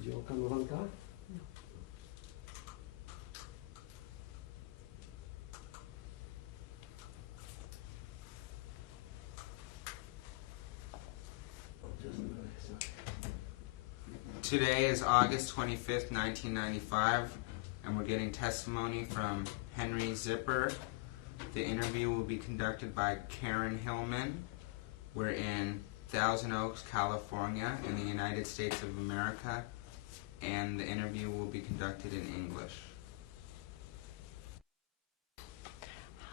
Gioca arrancar? Today is August 25th, 1995, and we're getting testimony from Henry Zipper. The interview will be conducted by Karen Hillman. We're in Thousand Oaks, California, in the United States of America, and the interview will be conducted in English.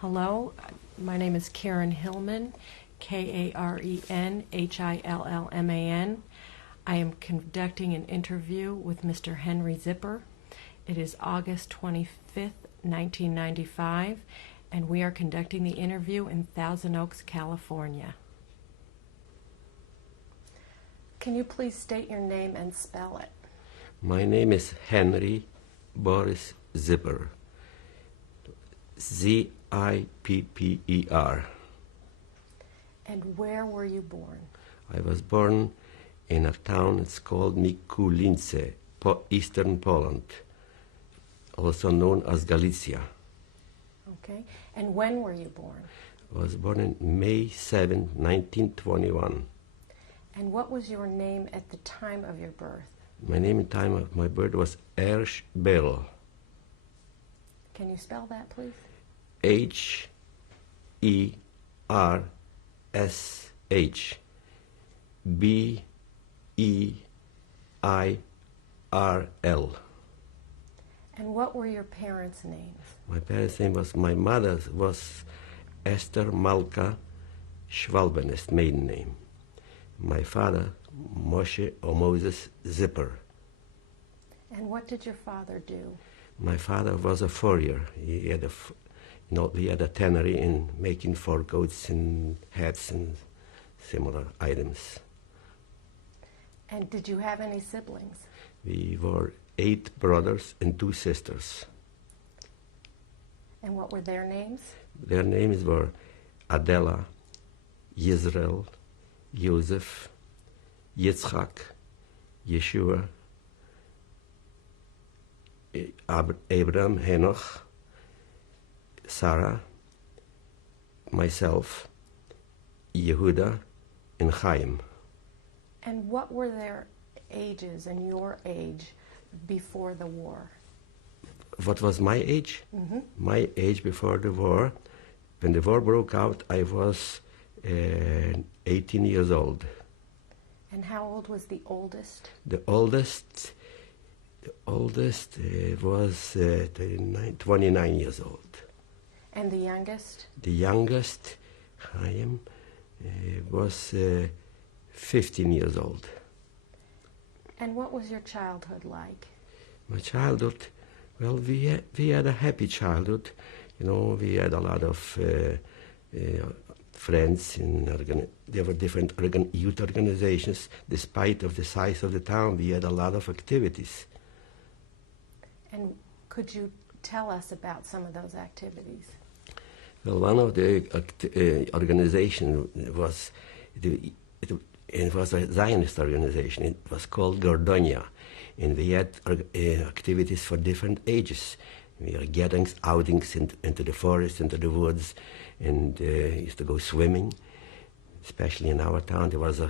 Hello, my name is Karen Hillman, K-A-R-E-N-H-I-L-L-M-A-N. I am conducting an interview with Mr. Henry Zipper. It is August 25th, 1995, and we are conducting the interview in Thousand Oaks, California. Can you please state your name and spell it? My name is Henry Boris Zipper. Z-I-P-P-E-R. And where were you born? I was born in a town, it's called Mikulince, Eastern Poland, also known as Galicia. Okay. And when were you born? I was born on May 7, 1921. And what was your name at the time of your birth? My name at the time of my birth was Ersh Bell. Can you spell that, please? H-E-R-S-H B-E-I-R-L. And what were your parents' names? My parents' name was, my mother's was Esther Malka Schwalbenes, maiden name. My father, Moshe or Moses Zipper. And what did your father do? My father was a furrier. He had he had a tannery in making fur coats and hats and similar items. And did you have any siblings? We were 8 brothers and 2 sisters. And what were their names? Their names were Adela, Yisrael, Joseph, Yitzchak, Yeshua, Abraham, Henoch, Sarah, myself, Yehuda, and Chaim. And what were their ages and your age before the war? What was my age? Mm-hmm. My age before the war. When the war broke out, I was 18 years old. And how old was the oldest? The oldest was 29 years old. And the youngest? The youngest, Chaim, was 15 years old. And what was your childhood like? My childhood, well, we had a happy childhood. You know, we had a lot of friends. There were different youth organizations. Despite of the size of the town, we had a lot of activities. And could you tell us about some of those activities? Well, one of the organizations was, it was a Zionist organization. It was called Gordonia, and we had activities for different ages. We had gatherings, outings into the forest, into the woods, and used to go swimming. Especially in our town, there was a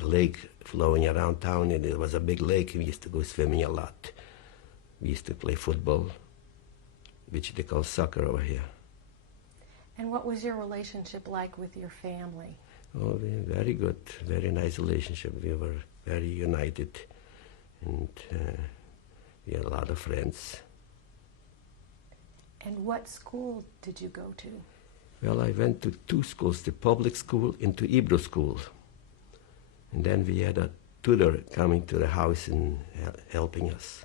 lake flowing around town, and it was a big lake. We used to go swimming a lot. We used to play football, which they call soccer over here. And what was your relationship like with your family? Oh, very good, very nice relationship. We were very united, and we had a lot of friends. And what school did you go to? Well, I went to 2 schools, the public school and to Hebrew school. And then we had a tutor coming to the house and helping us.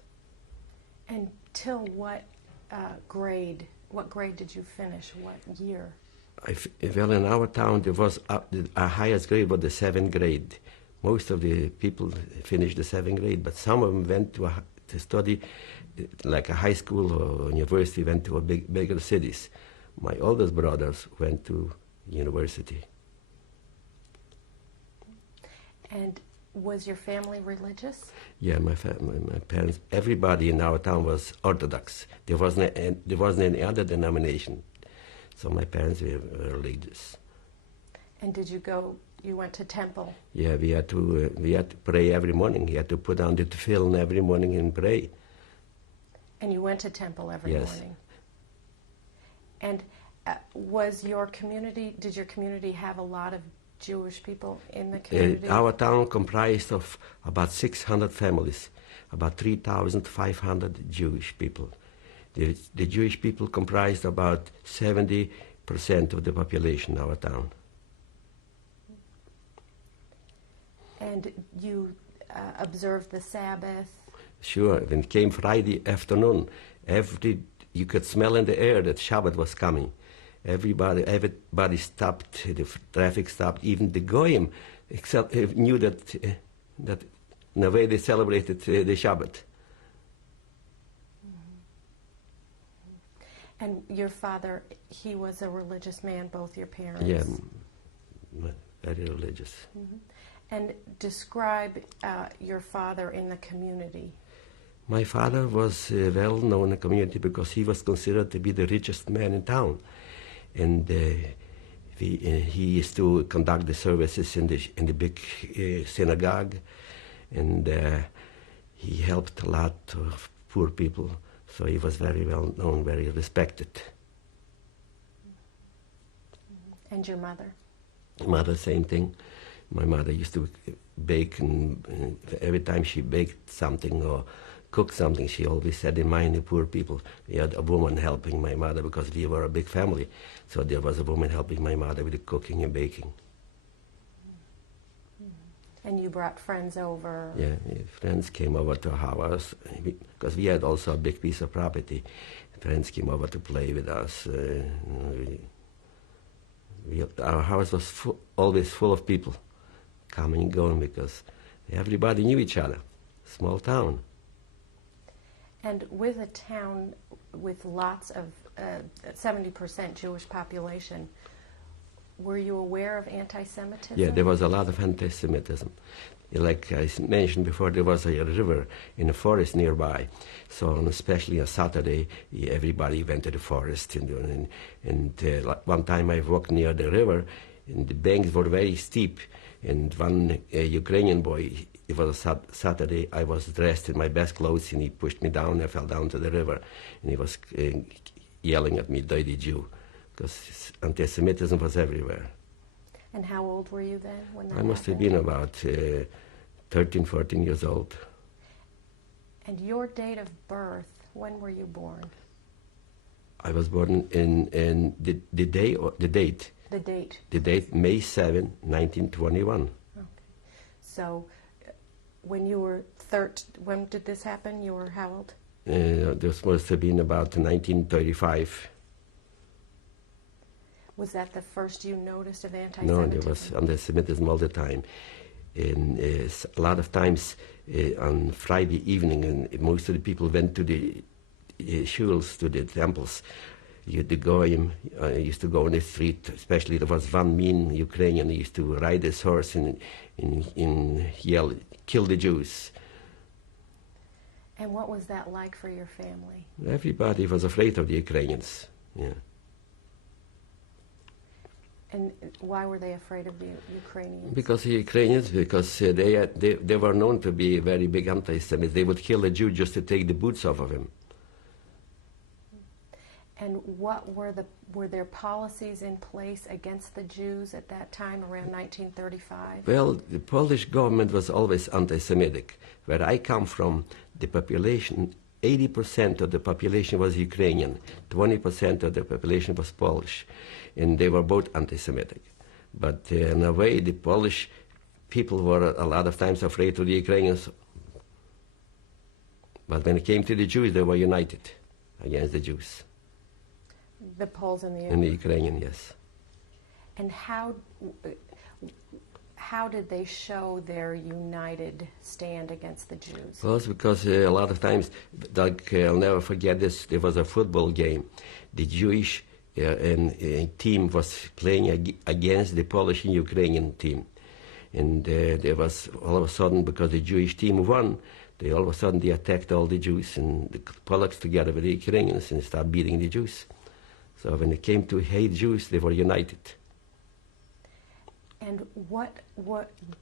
And till what grade? What grade did you finish? What year? Well, in our town, there was our highest grade was the 7th grade. Most of the people finished the 7th grade, but some of them went to study, like a high school or university, went to bigger cities. My oldest brothers went to university. And Was your family religious? Yeah, my parents, everybody in our town was Orthodox. There wasn't any other denomination. So my parents were religious. And you went to temple? Yeah, we had to pray every morning. You had to put on the tefillin every morning and pray. And you went to temple every Yes. morning? And did your community have a lot of Jewish people in the community? Our town comprised of about 600 families, about 3,500 Jewish people. The Jewish people comprised about 70% of the population in our town. And you observed the Sabbath? Sure, when it came Friday afternoon, you could smell in the air that Shabbat was coming. Everybody stopped, the traffic stopped, even the Goyim knew that in a way they celebrated the Shabbat. And your father, he was a religious man, both your parents? Yeah, very religious. Mm-hmm. And describe your father in the community. My father was well known in the community because he was considered to be the richest man in town. And he used to conduct the services in the big synagogue, and he helped a lot of poor people. So he was very well known, very respected. And your mother? Mother, same thing. My mother used to bake, and every time she baked something or cooked something, she always said, in mind the poor people. We had a woman helping my mother because we were a big family. So there was a woman helping my mother with the cooking and baking. And you brought friends over? Yeah, friends came over to our house because we had also a big piece of property. Friends came over to play with us. Our house was always full of people coming and going because everybody knew each other. Small town. And with a town with lots of 70% Jewish population, were you aware of anti-Semitism? Yeah, there was a lot of anti-Semitism. Like I mentioned before, there was a river in a forest nearby. So especially on Saturday, everybody went to the forest. And one time I walked near the river, and the banks were very steep. And one Ukrainian boy, it was a Saturday, I was dressed in my best clothes, and he pushed me down. I fell down to the river, and he was yelling at me, "Dirty Jew," because anti-Semitism was everywhere. And how old were you then when that I must have happened? been about 13, 14 years old. And your date of birth, when were you born? I was born in the date. The date. The date, May 7, 1921. Okay. So when you were when did this happen? You were how old? This must have been about 1935. Was that the first you noticed of No, anti-Semitism? there was anti-Semitism all the time. And a lot of times on Friday evening, and most of the people went to the shuls, to the temples. The Goyim used to go on the street, especially there was one mean Ukrainian who used to ride his horse and yell, "Kill the Jews." And what was that like for your family? Everybody was afraid of the Ukrainians. Yeah. And why were they afraid of the Ukrainians? Because the Ukrainians, they were known to be very big anti-Semites. They would kill a Jew just to take the boots off of him. And what were there policies in place against the Jews at that time, around 1935? Well, the Polish government was always anti-Semitic. Where I come from, the population, 80% of the population was Ukrainian, 20% of the population was Polish, and they were both anti-Semitic. But in a way, the Polish people were a lot of times afraid of the Ukrainians. But when it came to the Jews, they were united against the Jews. The Poles and the And the Ukrainian, yes. And how did they show their united stand against the Jews? Well, it's because a lot of times, like I'll never forget this, there was a football game. The Jewish team was playing against the Polish and Ukrainian team. And there was all of a sudden, because the Jewish team won, all of a sudden they attacked all the Jews and the Polacks together with the Ukrainians and started beating the Jews. So when it came to hate Jews, they were united. And what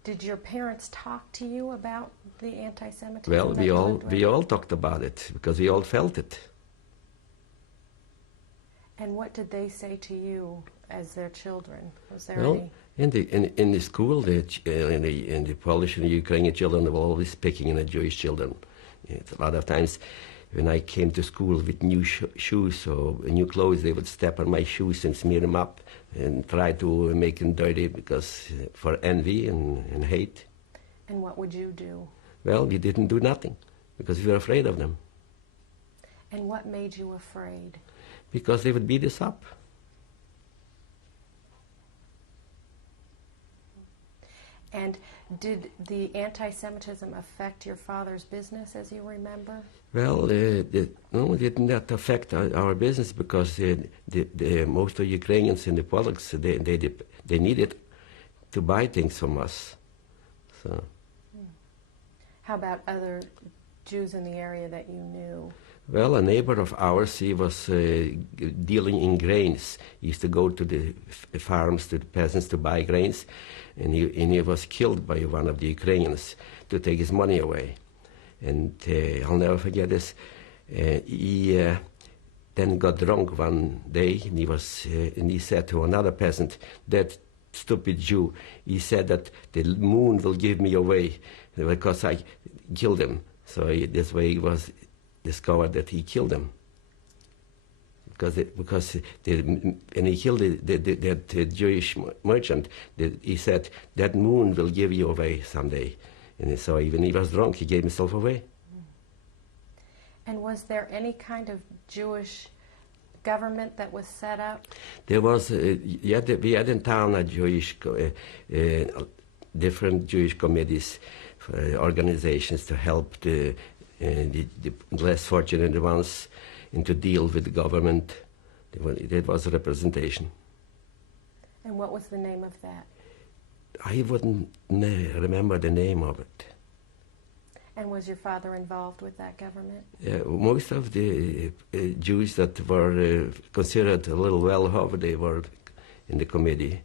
did your parents talk to you about the anti-Semitism? Well, that you lived with? we all talked about it because we all felt it. And what did they say to you as their children? Was there Well, any? in the school, in the Polish and Ukrainian children were always picking on the Jewish children. It's a lot of times when I came to school with new shoes or new clothes, they would step on my shoes and smear them up and try to make them dirty because for envy and hate. And what would you do? Well, we didn't do nothing because we were afraid of them. And what made you afraid? Because they would beat us up. And did the anti-Semitism affect your father's business, as you remember? Well, no, it did not affect our business because most of Ukrainians and the Polacks, they needed to buy things from us. So. How about other Jews in the area that you knew? Well, a neighbor of ours, he was dealing in grains. He used to go to the farms, to the peasants to buy grains, and he was killed by one of the Ukrainians to take his money away. And I'll never forget this. He then got drunk one day, and he said to another peasant, "That stupid Jew," he said, "that the moon will give me away because I killed him." So this way he was discovered that he killed them. Because when he killed that Jewish merchant, he said, "That moon will give you away someday." And so when he was drunk, he gave himself away. And was there any kind of Jewish government that was set up? There was, we had in town a different Jewish committees, organizations to help the less fortunate ones and to deal with the government. That was a representation. And what was the name of that? I wouldn't remember the name of it. And was your father involved with that government? Most of the Jews that were considered a little well-off, they were in the committee.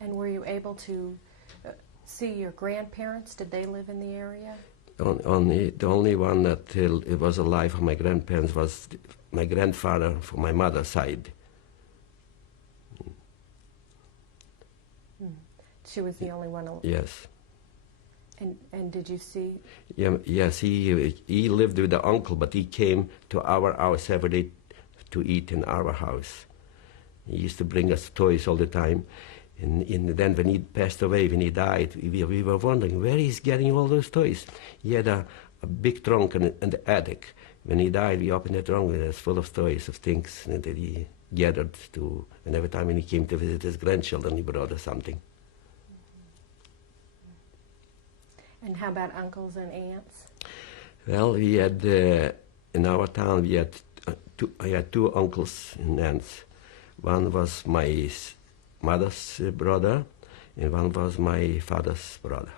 And were you able to see your grandparents? Did they live in the area? The only one that was alive of my grandparents was my grandfather from my mother's side. She was the only one alive? Yes. And did you see? Yes, he lived with the uncle, but he came to our house every day to eat in our house. He used to bring us toys all the time. And then when he passed away, when he died, we were wondering where he's getting all those toys. He had a big trunk in the attic. When he died, we opened the trunk and it was full of toys, of things that he gathered to. And every time when he came to visit his grandchildren, he brought us something. And how about uncles and aunts? Well, we had, in our town, I had two uncles and aunts. One was my mother's brother, and one was my father's brother.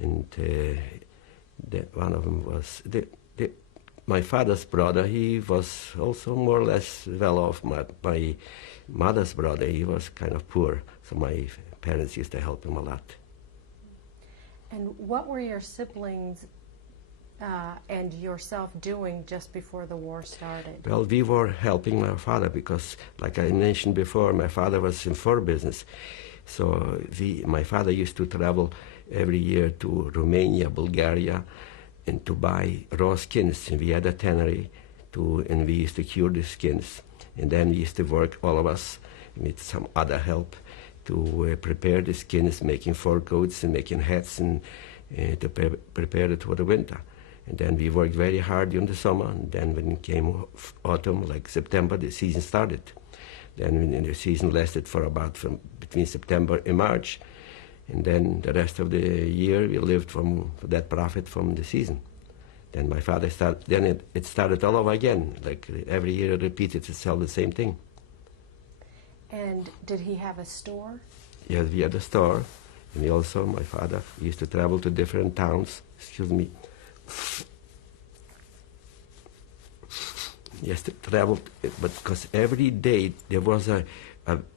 And one of them was, my father's brother, he was also more or less well off. My mother's brother, he was kind of poor, so my parents used to help him a lot. And what were your siblings and yourself doing just before the war started? Well, we were helping my father because, like I mentioned before, my father was in fur business. So my father used to travel every year to Romania, Bulgaria, and to buy raw skins. And we had a tannery, and we used to cure the skins. And then we used to work, all of us, with some other help, to prepare the skins, making fur coats and making hats, and to prepare it for the winter. And then we worked very hard during the summer, and then when it came autumn, like September, the season started. Then the season lasted for from between September and March, and then the rest of the year we lived from that profit from the season. Then my father started, then it started all over again, like every year it repeated itself, the same thing. And did he have a store? Yes, we had a store, and we also, my father used to travel to different towns. Excuse me. Yes, traveled, but because every day there was a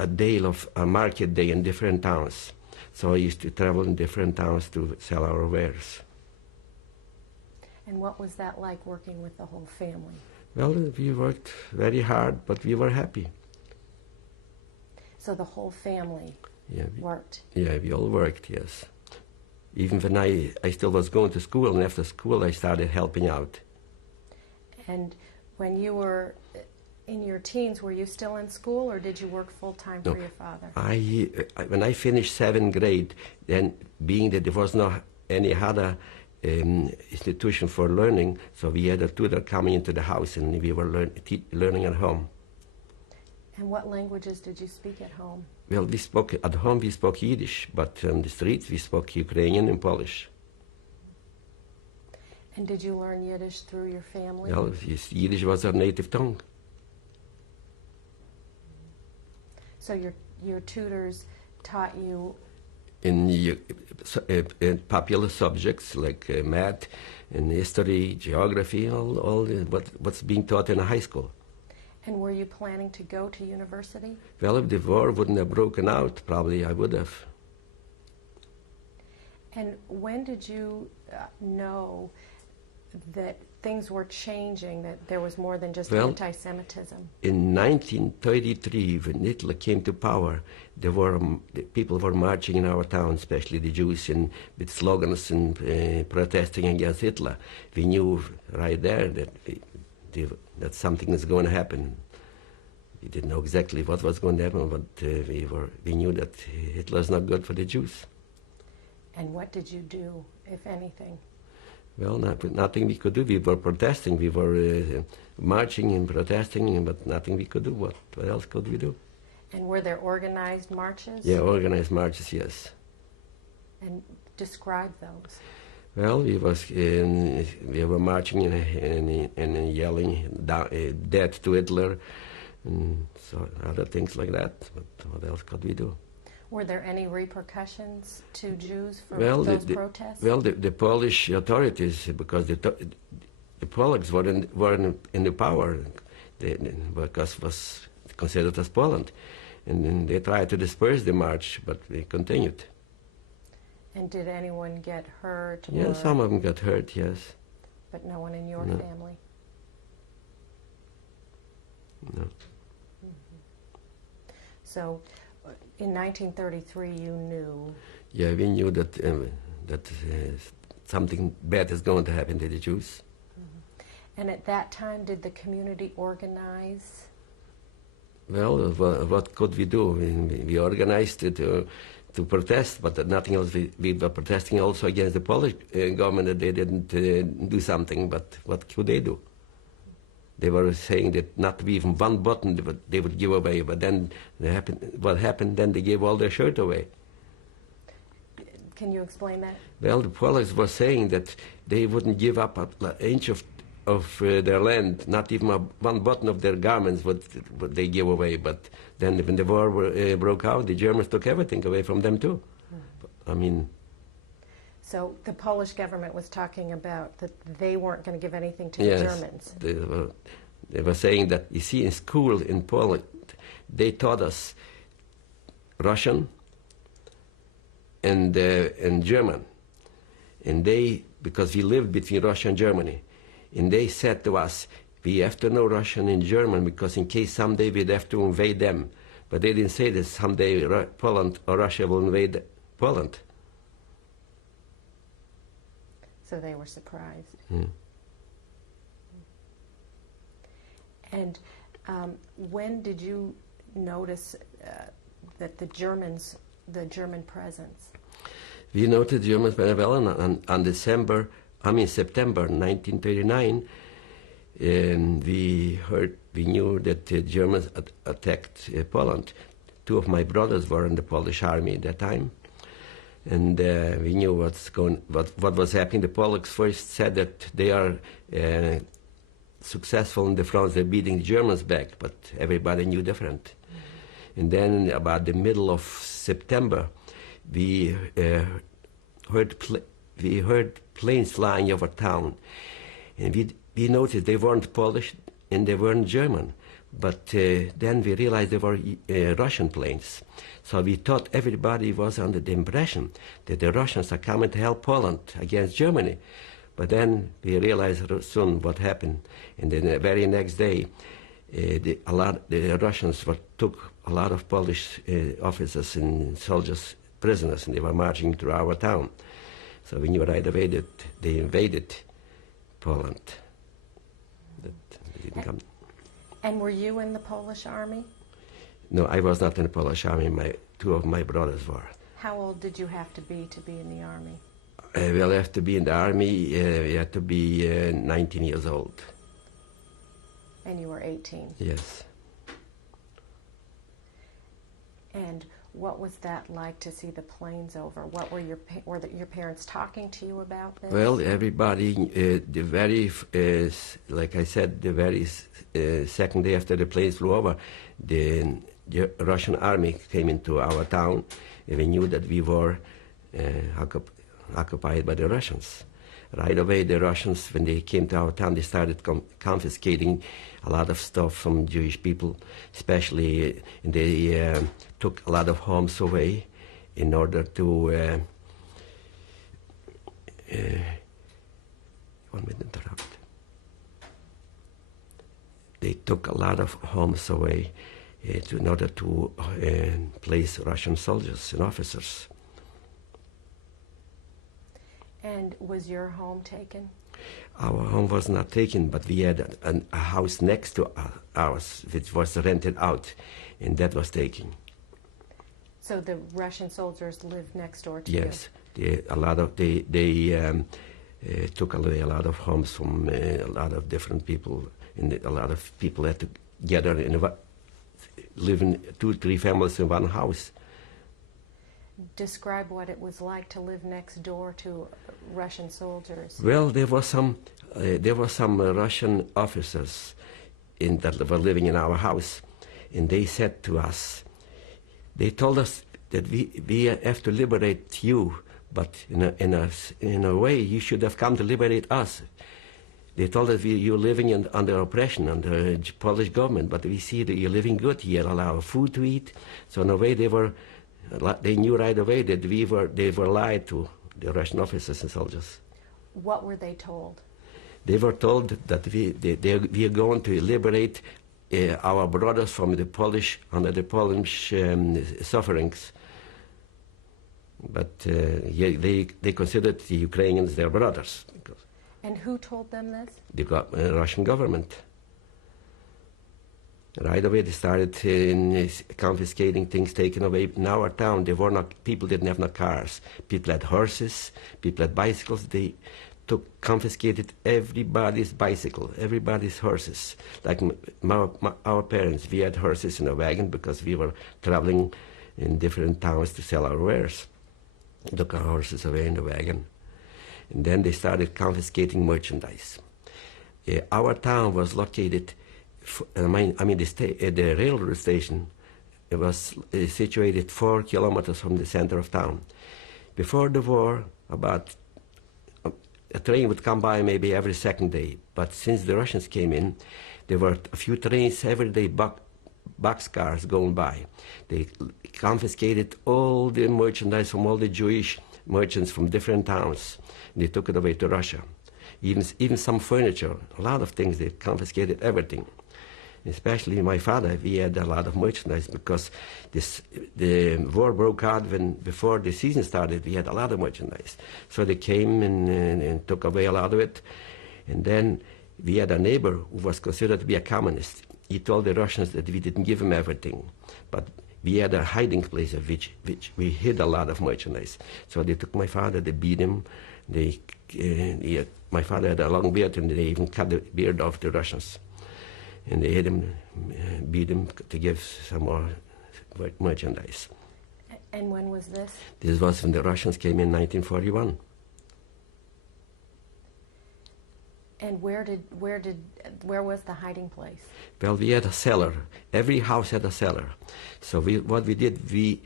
day of a market day in different towns. So I used to travel in different towns to sell our wares. And what was that like working with the whole family? Well, we worked very hard, but we were happy. So the whole family worked? Yeah, we all worked, yes. Even when I still was going to school, and after school I started helping out. And when you were in your teens, were you still in school, or did you work full-time for your father? When I finished 7th grade, then being that there was no any other institution for learning, so we had a tutor coming into the house, and we were learning at home. And what languages did you speak at home? Well, we spoke at home. We spoke Yiddish, but on the streets we spoke Ukrainian and Polish. And did you learn Yiddish through your family? Well, Yiddish was our native tongue. So your tutors taught you in popular subjects like math and history, geography, all what's being taught in a high school. And were you planning to go to university? Well, if the war wouldn't have broken out, probably I would have. And when did you know that things were changing, that there was more than just anti-Semitism? In 1933, when Hitler came to power, the people were marching in our town, especially the Jews, with slogans and protesting against Hitler. We knew right there that something is going to happen. We didn't know exactly what was going to happen, but we knew that Hitler is not good for the Jews. And what did you do, if anything? Well, nothing we could do. We were protesting. We were marching and protesting, but nothing we could do. What else could we do? And were there organized marches? Yeah, organized marches, yes. And describe those. Well, we were marching and yelling death to Hitler, and so other things like that. But what else could we do? Were there any repercussions to Jews for those protests? Well, the Polish authorities, because the Polacks were in the power, because it was considered as Poland, and they tried to disperse the march, but they continued. And did anyone get hurt? Yeah, some of them got hurt, yes. But no one in your family? No. Mm-hmm. So, in 1933, you knew? Yeah, we knew that something bad is going to happen to the Jews. Mm-hmm. And at that time, did the community organize? Well, what could we do? We organized to protest, but nothing else. We were protesting also against the Polish government that they didn't do something, but what could they do? They were saying that not even one button they would give away, but then what happened, then they gave all their shirt away. Can you explain that? Well, the Polish were saying that they wouldn't give up an inch of their land, not even one button of their garments would they give away. But then when the war broke out, the Germans took everything away from them too. I mean... So the Polish government was talking about that they weren't going to give anything to the Germans. They were saying that, you see, in school in Poland, they taught us Russian and German. And because we lived between Russia and Germany, and they said to us, we have to know Russian and German because in case someday we'd have to invade them. But they didn't say that someday Poland or Russia will invade Poland. So they were surprised. Mm. And when did you notice that the German presence? We noted Germans very well on September 1939, and we knew that the Germans attacked Poland. Two of my brothers were in the Polish army at that time. And we knew what was happening. The Polacks first said that they are successful in the front, they're beating the Germans back, but everybody knew different. And then about the middle of September, we heard planes flying over town, and we noticed they weren't Polish and they weren't German, but then we realized they were Russian planes. So we thought everybody was under the impression that the Russians are coming to help Poland against Germany. But then we realized soon what happened, and then the very next day, the Russians took a lot of Polish officers and soldiers prisoners, and they were marching through our town. So we knew right away that they invaded Poland. That they didn't come. And were you in the Polish army? No, I was not in the Polish army. Two of my brothers were. How old did you have to be in the army? Well, you have to be in the army, you had to be 19 years old. And you were 18? Yes. And what was that like to see the planes over? What were your parents talking to you about this? Well, everybody, like I said, the very second day after the planes flew over, the Russian army came into our town, and we knew that we were occupied by the Russians. Right away, the Russians, when they came to our town, they started confiscating a lot of stuff from Jewish people, especially, and they took a lot of homes away in order to, 1 minute interrupt. They took a lot of homes away in order to place Russian soldiers and officers. And was your home taken? Our home was not taken, but we had a house next to ours, which was rented out, and that was taken. So the Russian soldiers lived next door to yes, you? Yes, they took away a lot of homes from a lot of different people, and a lot of people had to gather live in 2-3 families in one house. Describe what it was like to live next door to Russian soldiers. Well, there were some Russian officers that were living in our house, and they said to us, they told us that we have to liberate you, but in a way you should have come to liberate us. They told us you're living under oppression, under the Polish government, but we see that you're living good. You had a lot of food to eat. So in a way they knew right away that they were lied to, the Russian officers and soldiers. What were they told? They were told that we are going to liberate our brothers from the Polish, under the Polish sufferings. But they considered the Ukrainians their brothers. And who told them this? The Russian government. Right away they started confiscating things taken away. In our town, people didn't have no cars. People had horses, people had bicycles. They confiscated everybody's bicycle, everybody's horses. Like our parents, we had horses in a wagon because we were traveling in different towns to sell our wares. Took our horses away in the wagon. And then they started confiscating merchandise. Our town was located, the railroad station, it was situated 4 kilometers from the center of town. Before the war, about a train would come by maybe every second day. But since the Russians came in, there were a few trains every day, boxcars going by. They confiscated all the merchandise from all the Jewish merchants from different towns. And they took it away to Russia. Even some furniture, a lot of things, they confiscated everything. Especially my father, we had a lot of merchandise because the war broke out before the season started. We had a lot of merchandise. So they came and took away a lot of it. And then we had a neighbor who was considered to be a communist. He told the Russians that we didn't give him everything, but we had a hiding place of which we hid a lot of merchandise. So they took my father, they beat him. My father had a long beard, and they even cut the beard off the Russians. And they hit him, beat him to give some more merchandise. And when was this? This was when the Russians came in 1941. And And where was the hiding place? Well, we had a cellar. Every house had a cellar. So what we did, we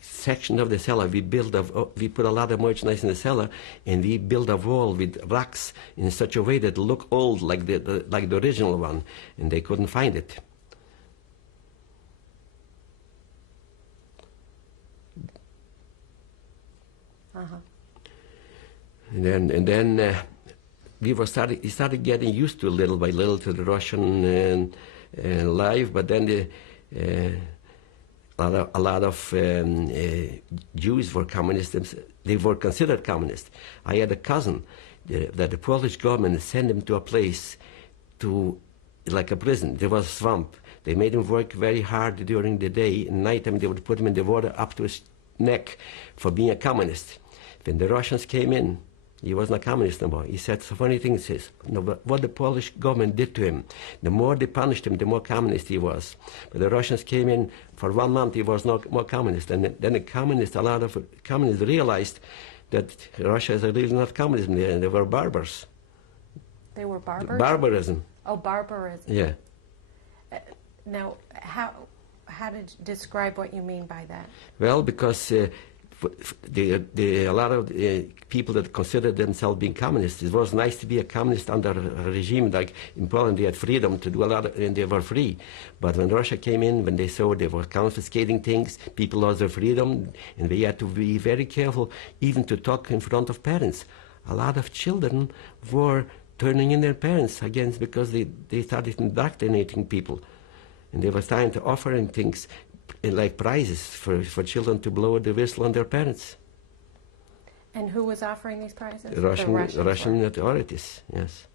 section of the cellar, we put a lot of merchandise in the cellar, and we built a wall with racks in such a way that it looked old, like the original one, and they couldn't find it. Uh-huh. And then we started getting used to little by little to the Russian life, but then a lot of Jews were communists. They were considered communists. I had a cousin that the Polish government sent him to a place like a prison. There was a swamp. They made him work very hard during the day. At night time they would put him in the water up to his neck for being a communist. When the Russians came in, he wasn't a communist no more. He said so funny things. What the Polish government did to him, the more they punished him, the more communist he was. But the Russians came in, for 1 month he was no more communist. And then a lot of communists realized that Russia is really not communism. They were barbars. They were barbars? Barbarism. Oh, barbarism. Yeah. Now, how to describe what you mean by that? Well, because a lot of people that considered themselves being communists, it was nice to be a communist under a regime like in Poland. They had freedom to do a lot, and they were free. But when Russia came in, when they saw they were confiscating things, people lost their freedom, and they had to be very careful even to talk in front of parents. A lot of children were turning in their parents against because they started indoctrinating people. And they were starting to offering things like prizes for children to blow the whistle on their parents. And who was offering these prizes? Russian authorities, yes.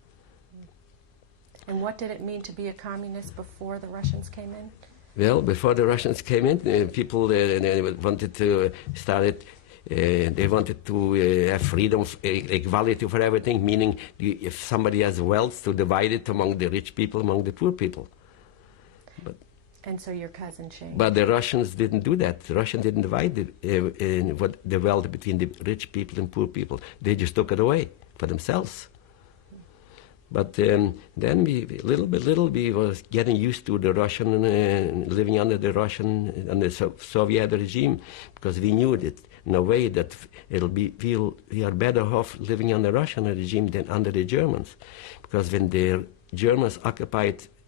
And what did it mean to be a communist before the Russians came in? Well, before the Russians came in, people wanted to start they wanted to have freedom, equality for everything, meaning if somebody has wealth, to divide it among the rich people, among the poor people. And so your cousin changed. But the Russians didn't do that. The Russians didn't divide the wealth between the rich people and poor people. They just took it away for themselves. But then little by little, we was getting used to the Russian, living under the Russian and the Soviet regime, because we knew that in a way that we are better off living under the Russian regime than under the Germans, because when the Germans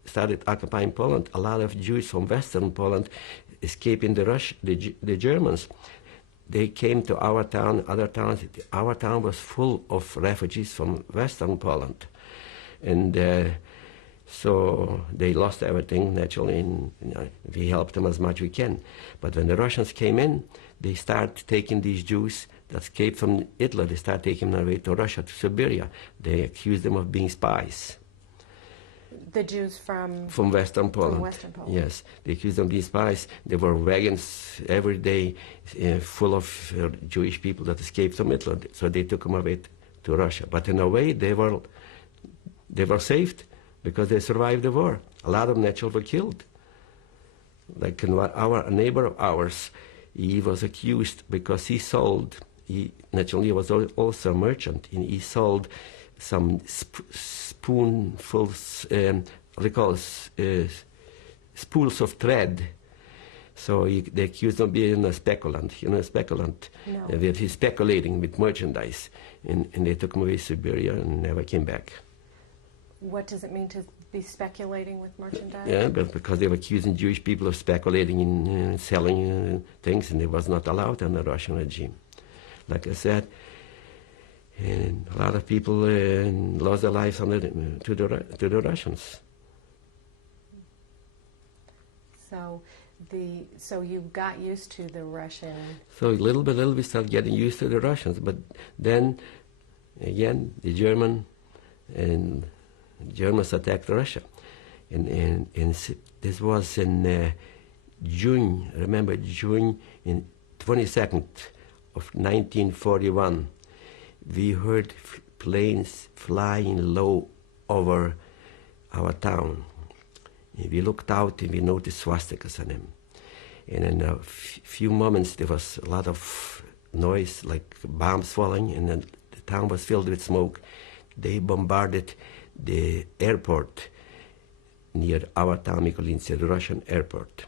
started occupying Poland, a lot of Jews from Western Poland escaping the Germans. They came to our town, other towns. Our town was full of refugees from Western Poland. And so they lost everything, naturally, and we helped them as much as we can. But when the Russians came in, they started taking these Jews that escaped from Hitler, they started taking them away to Russia, to Siberia. They accused them of being spies. The Jews from Western Poland. From Western Poland. Yes, they accused them of being spies. There were wagons every day full of Jewish people that escaped from Hitler, so they took them away to Russia. But in a way, they were saved because they survived the war. A lot of them naturally were killed. Like a neighbor of ours, he was accused because he naturally was also a merchant, and he sold some spoonfuls, spools of thread. So they accused him of being a speculant, No. That he's speculating with merchandise. And they took him away to Siberia and never came back. What does it mean to be speculating with merchandise? Yeah, but because they were accusing Jewish people of speculating in selling things, and it was not allowed under the Russian regime. Like I said, and a lot of people lost their lives to the Russians. So you got used to the Russian. So little by little we started getting used to the Russians, but then again the Germans attacked Russia, and this was in June. Remember June in 22nd of 1941. We heard planes flying low over our town. And we looked out and we noticed swastikas on them. And in a few moments there was a lot of noise, like bombs falling, and then the town was filled with smoke. they bombarded the airport near our town, Mykolainsky, the Russian airport.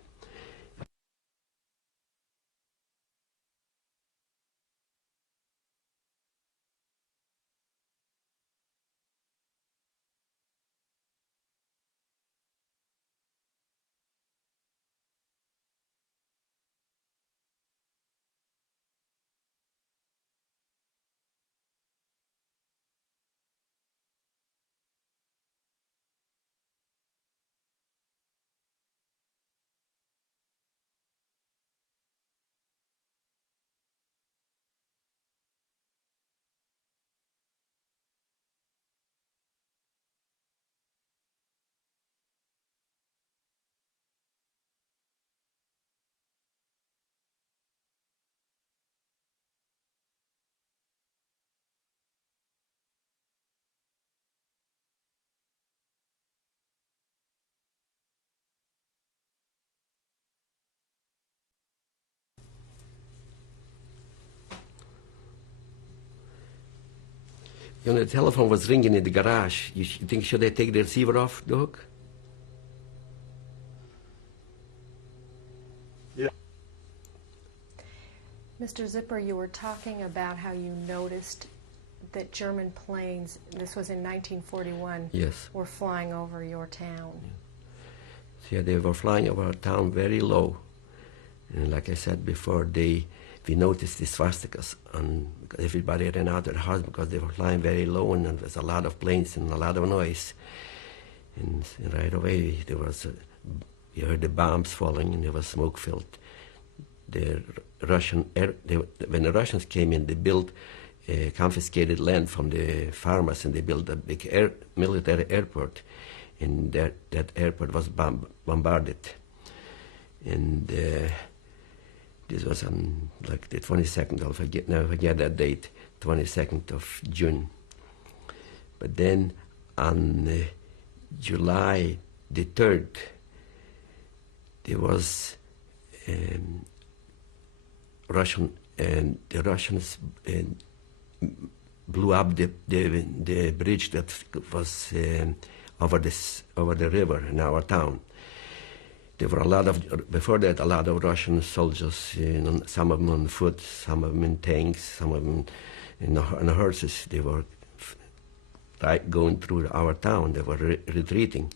You know, the telephone was ringing in the garage. You think, should I take the receiver off the hook? Yeah. Mr. Zipper, you were talking about how you noticed that German planes, this was in 1941, Yes. were flying over your town. So, yeah, they were flying over our town very low. And like I said before, we noticed the swastikas, and everybody ran out of the house because they were flying very low, and there was a lot of planes and a lot of noise. And right away, there was you heard the bombs falling, and there was smoke filled. The when the Russians came in, they built confiscated land from the farmers, and they built a big military airport, and that airport was bombarded. And this was on like the 22nd, I'll forget that date, 22nd of June. But then on July the 3rd, there was the Russians blew up the bridge that was over the river in our town. There were before that, a lot of Russian soldiers, some of them on foot, some of them in tanks, some of them on horses. They were going through our town. They were retreating.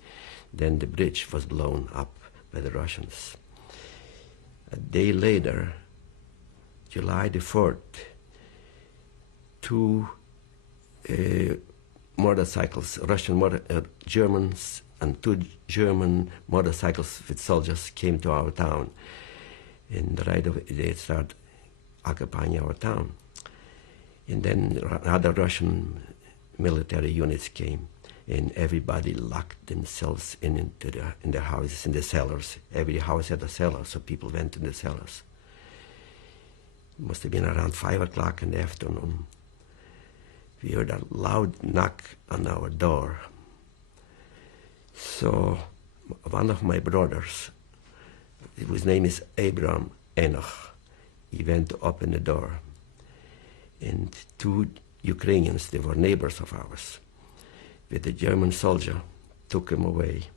Then the bridge was blown up by the Russians. A day later, July the 4th, two motorcycles, Germans, and two German motorcycles with soldiers came to our town. And right away they started occupying our town. And then other Russian military units came, and everybody locked themselves in their houses, in the cellars. Every house had a cellar, so people went in the cellars. It must have been around 5 o'clock in the afternoon. We heard a loud knock on our door. So one of my brothers, whose name is Abraham Enoch, he went to open the door. And two Ukrainians, they were neighbors of ours, with a German soldier, took him away.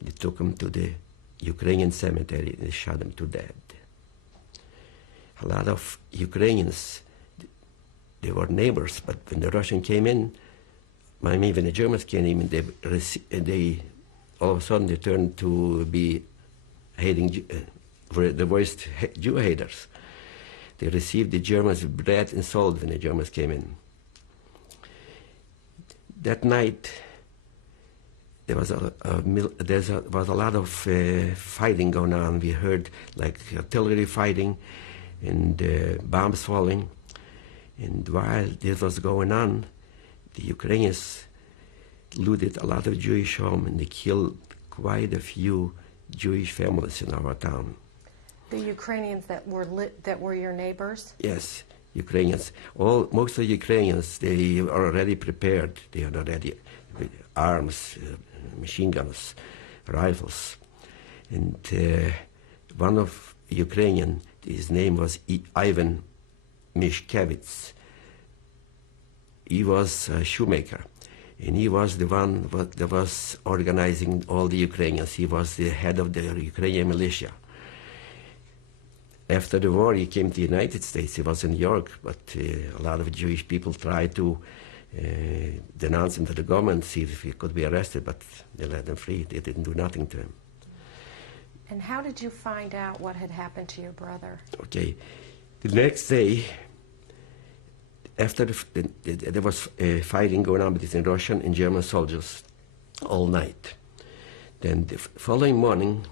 They took him to the Ukrainian cemetery and they shot him to death. A lot of Ukrainians, they were neighbors, but when the Russians came in, when the Germans came in, they all of a sudden they turned to be hating, were the worst Jew haters. They received the Germans with bread and salt when the Germans came in. That night, there was a lot of fighting going on. We heard like artillery fighting and bombs falling. And while this was going on, the Ukrainians looted a lot of Jewish homes, and they killed quite a few Jewish families in our town. The Ukrainians that were your neighbors? Yes, Ukrainians. Most of the Ukrainians, they are already prepared. They are already with arms, machine guns, rifles. And one of Ukrainian, his name was Ivan Mishkevitz. He was a shoemaker, And he was the one that was organizing all the Ukrainians. He was the head of the Ukrainian militia. After the war, he came to the United States. He was in New York, but a lot of Jewish people tried to denounce him to the government, see if he could be arrested, but they let him free. They didn't do nothing to him. And how did you find out what had happened to your brother? Okay. The next day, after there was fighting going on between Russian and German soldiers all night. Then the following morning,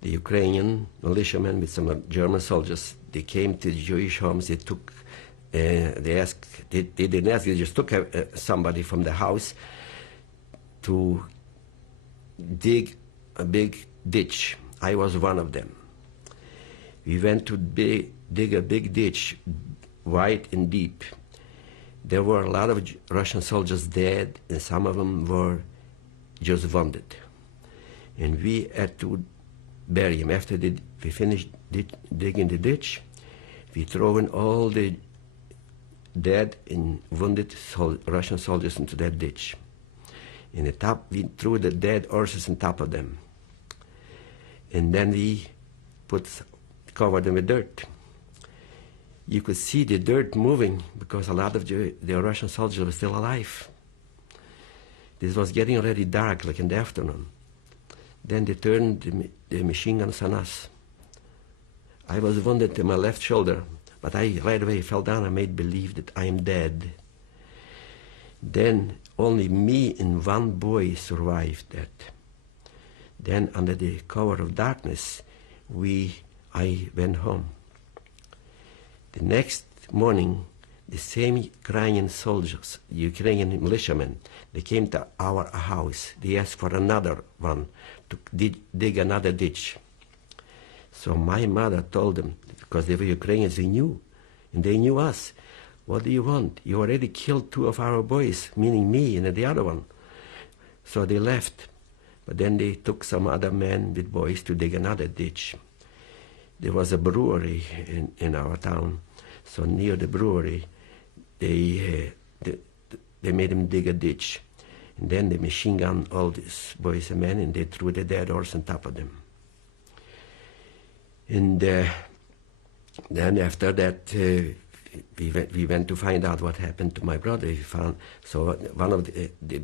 the Ukrainian militiamen with some German soldiers, they came to the Jewish homes. They took, they didn't ask, they just took somebody from the house to dig a big ditch. I was one of them. We went to dig a big ditch, wide and deep. There were a lot of Russian soldiers dead, and some of them were just wounded. And we had to bury them. After we finished digging the ditch, we threw in all the dead and wounded Russian soldiers into that ditch. In the top, we threw the dead horses on top of them. And then we covered them with dirt. You could see the dirt moving because a lot of the Russian soldiers were still alive. This was getting already dark, like in the afternoon. Then they turned the machine guns on us. I was wounded in my left shoulder, but I right away fell down and made believe that I am dead. Then only me and one boy survived that. Then under the cover of darkness, I went home. The next morning, the same Ukrainian soldiers, Ukrainian militiamen, they came to our house. They asked for another one to dig another ditch. So my mother told them, because they were Ukrainians, they knew, and they knew us. What do you want? You already killed two of our boys, meaning me and the other one. So they left. But then they took some other men with boys to dig another ditch. There was a brewery in our town. So near the brewery, they made them dig a ditch. And then they machine gunned all these boys and men, and they threw the dead horse on top of them. And then after that, we went to find out what happened to my brother. So one of the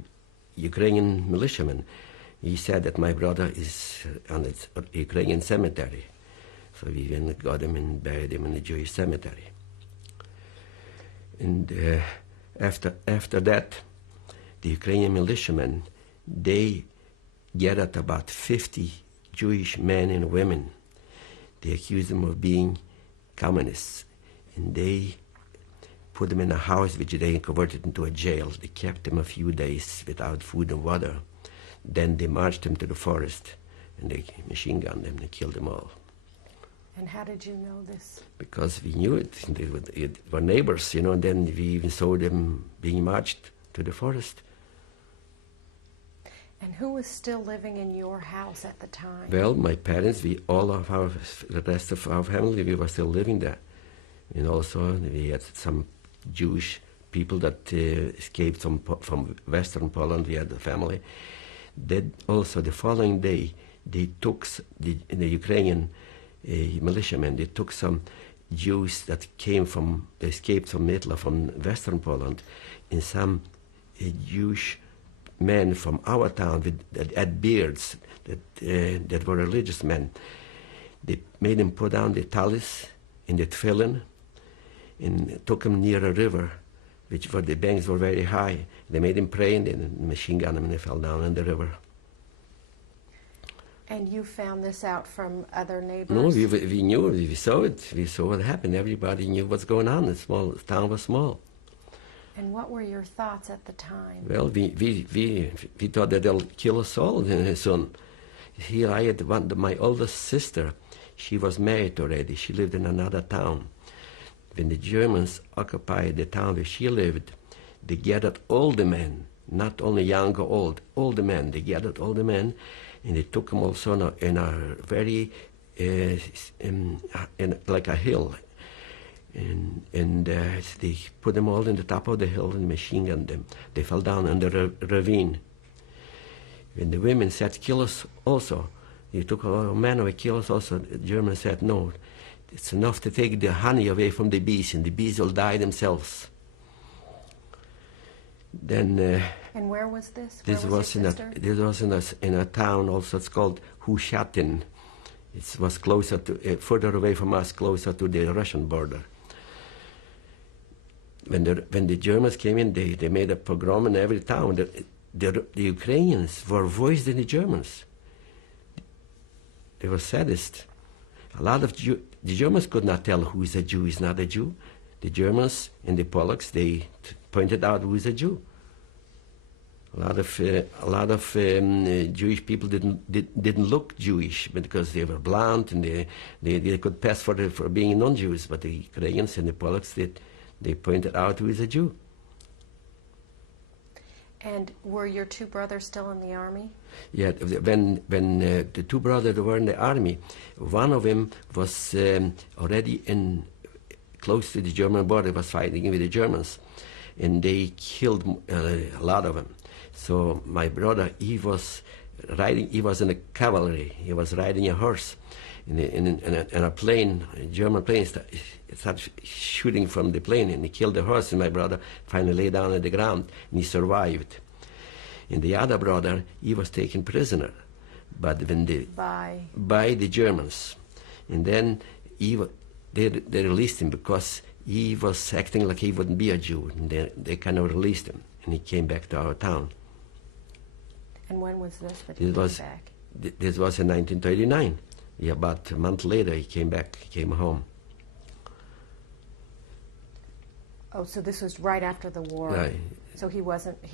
Ukrainian militiamen, he said that my brother is on the Ukrainian cemetery. So we went and got him and buried him in the Jewish cemetery. And after that, the Ukrainian militiamen, they gathered about 50 Jewish men and women. They accused them of being communists. And they put them in a house which they converted into a jail. They kept them a few days without food and water. Then they marched them to the forest, and they machine gunned them. They killed them all. And how did you know this? Because we knew it. They were neighbors, and then we even saw them being marched to the forest. And who was still living in your house at the time? Well, my parents, the rest of our family, we were still living there. And also we had some Jewish people that escaped from Western Poland. We had a family. Then also the following day, they took the Ukrainian militiamen. They took some Jews that escaped from Hitler from Western Poland, and some Jewish men from our town that had beards, that were religious men. They made them put down the talis and the tefillin, and took them near a river, where the banks were very high. They made them pray, and then the machine gunned them, and they fell down in the river. And you found this out from other neighbors? No, we knew it. We saw it. We saw what happened. Everybody knew what's going on. The town was small. And what were your thoughts at the time? Well, we thought that they'll kill us all soon. Here I had my oldest sister. She was married already. She lived in another town. When the Germans occupied the town where she lived, they gathered all the men, not only young or old, all the men. They gathered all the men, and they took them also in a very, like a hill. And and they put them all in the top of the hill and machine gunned them. They fell down under a ravine. When the women said, kill us also, they took a man away, kill us also. The Germans said, no, it's enough to take the honey away from the bees, and the bees will die themselves. Then And where was this? this Where was your in sister? in a town also. It's called Hushatin. It was closer to further away from us, closer to the Russian border. When the Germans came in, they made a pogrom in every town. The Ukrainians were worse than the Germans. They were sadist. A lot of the Germans could not tell who is a Jew, is not a Jew. The Germans and the Polacks, they pointed out who is a Jew. A lot of Jewish people didn't look Jewish because they were blonde and they could pass for being non-Jews. But the Ukrainians and the Polacks, they pointed out who is a Jew. And were your two brothers still in the army? Yeah, when the two brothers were in the army, one of them was already close to the German border, was fighting with the Germans, and they killed a lot of them. So my brother, he was in the cavalry. He was riding a horse in a plane, a German plane started shooting from the plane, and he killed the horse, and my brother finally lay down on the ground, and he survived. And the other brother, he was taken prisoner, but when by the Germans. And then they released him because he was acting like he wouldn't be a Jew, and they kind of released him, and he came back to our town. And when was this that he came back? This was in 1939. Yeah, about a month later he came back, he came home. Oh, so this was right after the war. Right. So he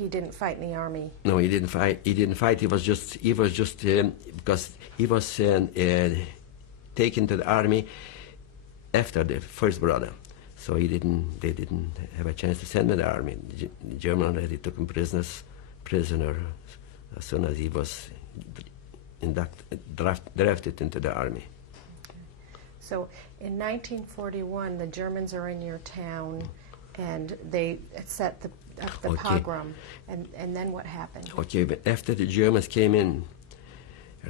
didn't fight in the army. No, he didn't fight. He was just because he was taken to the army after the first brother. So they didn't have a chance to send him to the army. The German already took him prisoner as soon as he was drafted into the army. So in 1941, the Germans are in your town, and they set up the pogrom. And then what happened? Okay, but after the Germans came in,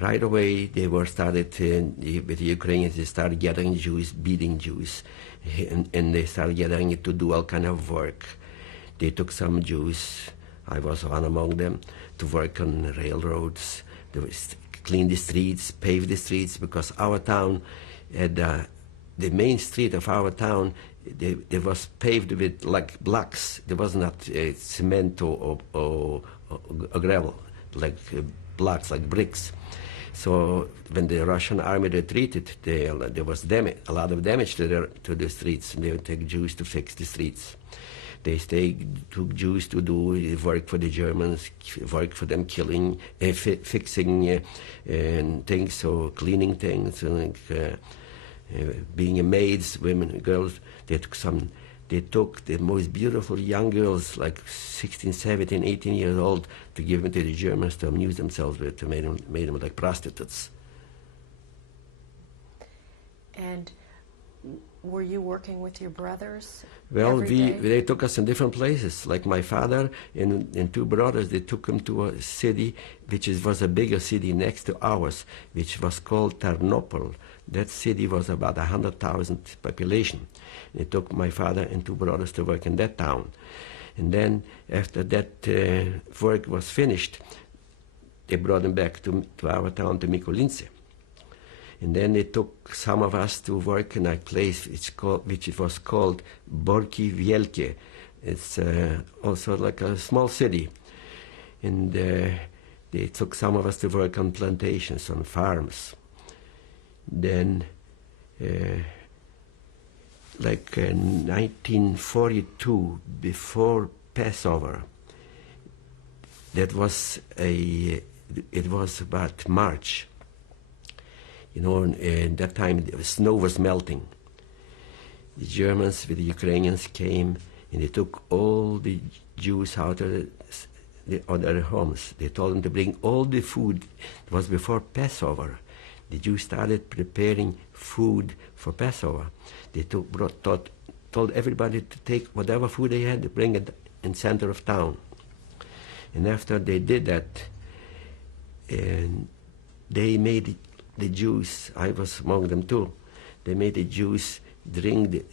right away they started with the Ukrainians. They started gathering Jews, beating Jews, and they started gathering to do all kind of work. They took some Jews, I was one among them, to work on railroads. They clean the streets, pave the streets, because our town had the main street of our town. It was paved with like blocks. There was not cement or gravel, like blocks, like bricks. So when the Russian army retreated, there was a lot of damage to the streets, and they would take Jews to fix the streets. They took Jews to do work for the Germans, work for them, killing, fixing things, so cleaning things, like being maids, women, girls. They took the most beautiful young girls, like 16, 17, 18 years old, to give them to the Germans to amuse themselves with, to made them like prostitutes. And were you working with your brothers? Well, every day? they took us in different places. Like my father and two brothers, they took him to a city was a bigger city next to ours, which was called Ternopil. That city was about 100,000 population. They took my father and two brothers to work in that town. And then after that work was finished, they brought them back to our town, to Mikulince. And then they took some of us to work in a place which was called Borki Wielkie. It's also like a small city. And they took some of us to work on plantations, on farms. Then, like 1942, before Passover, it was about March. You know, and that time the snow was melting. The Germans with the Ukrainians came, and they took all the Jews out of their homes. They told them to bring all the food. It was before Passover. The Jews started preparing food for Passover. They told everybody to take whatever food they had, to bring it in center of town. And after they did that, and they made the Jews, I was among them too, they made the Jews drink,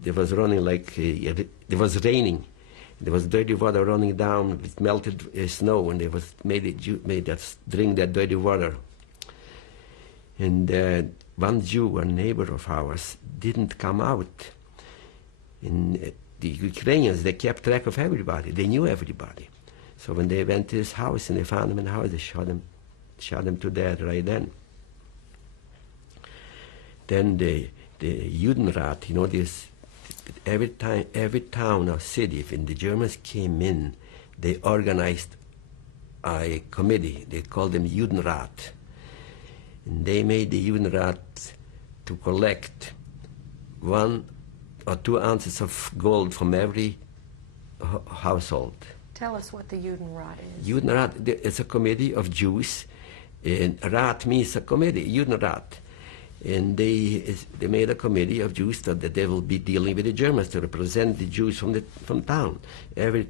there was running like, there was raining, there was dirty water running down with melted snow, and they made us drink that dirty water. And one Jew, a neighbor of ours, didn't come out. And the Ukrainians, they kept track of everybody. They knew everybody. So when they went to his house and they found him in the house, they shot him to death right then. Then the Judenrat, you know, this, every town or city, when the Germans came in, they organized a committee. They called them Judenrat. And they made the Judenrat to collect 1 or 2 ounces of gold from every household. Tell us what the Judenrat is. Judenrat is a committee of Jews, and Rat means a committee, Judenrat. And they made a committee of Jews that they will be dealing with the Germans to represent the Jews from town. Every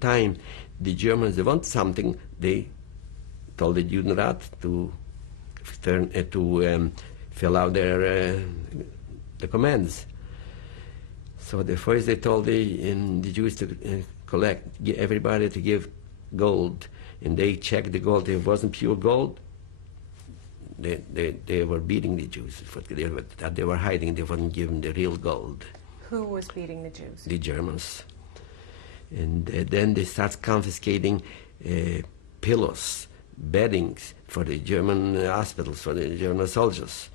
time the Germans they want something, they told the Judenrat to fill out their commands. So the first they told the Jews to get everybody to give gold, and they checked the gold. If it wasn't pure gold, they were beating the Jews. That they were hiding, they wouldn't give them the real gold. Who was beating the Jews? The Germans. And then they start confiscating pillows, beddings for the German hospitals, for the German soldiers,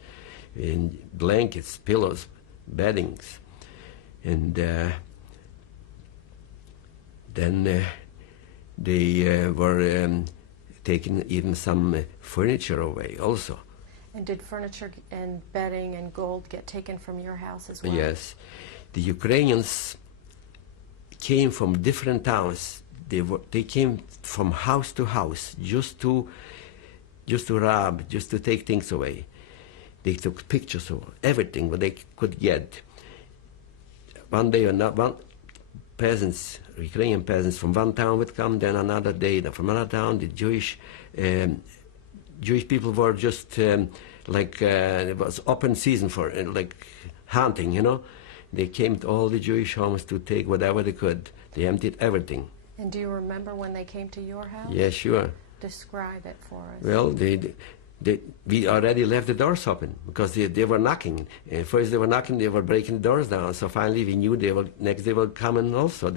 and blankets, pillows, beddings. And then they were taking even some furniture away also. And did furniture and bedding and gold get taken from your house as well? Yes. The Ukrainians came from different towns. They came from house to house just to rob, just to take things away. They took pictures of everything what they could get. One day, peasants, Ukrainian peasants from one town would come, then another day from another town. The Jewish people were just it was open season for like hunting, you know. They came to all the Jewish homes to take whatever they could. They emptied everything. And do you remember when they came to your house? Yeah, sure. Describe it for us. Well, we already left the doors open because they were knocking. First they were knocking, they were breaking the doors down. So finally we knew next they would come in also.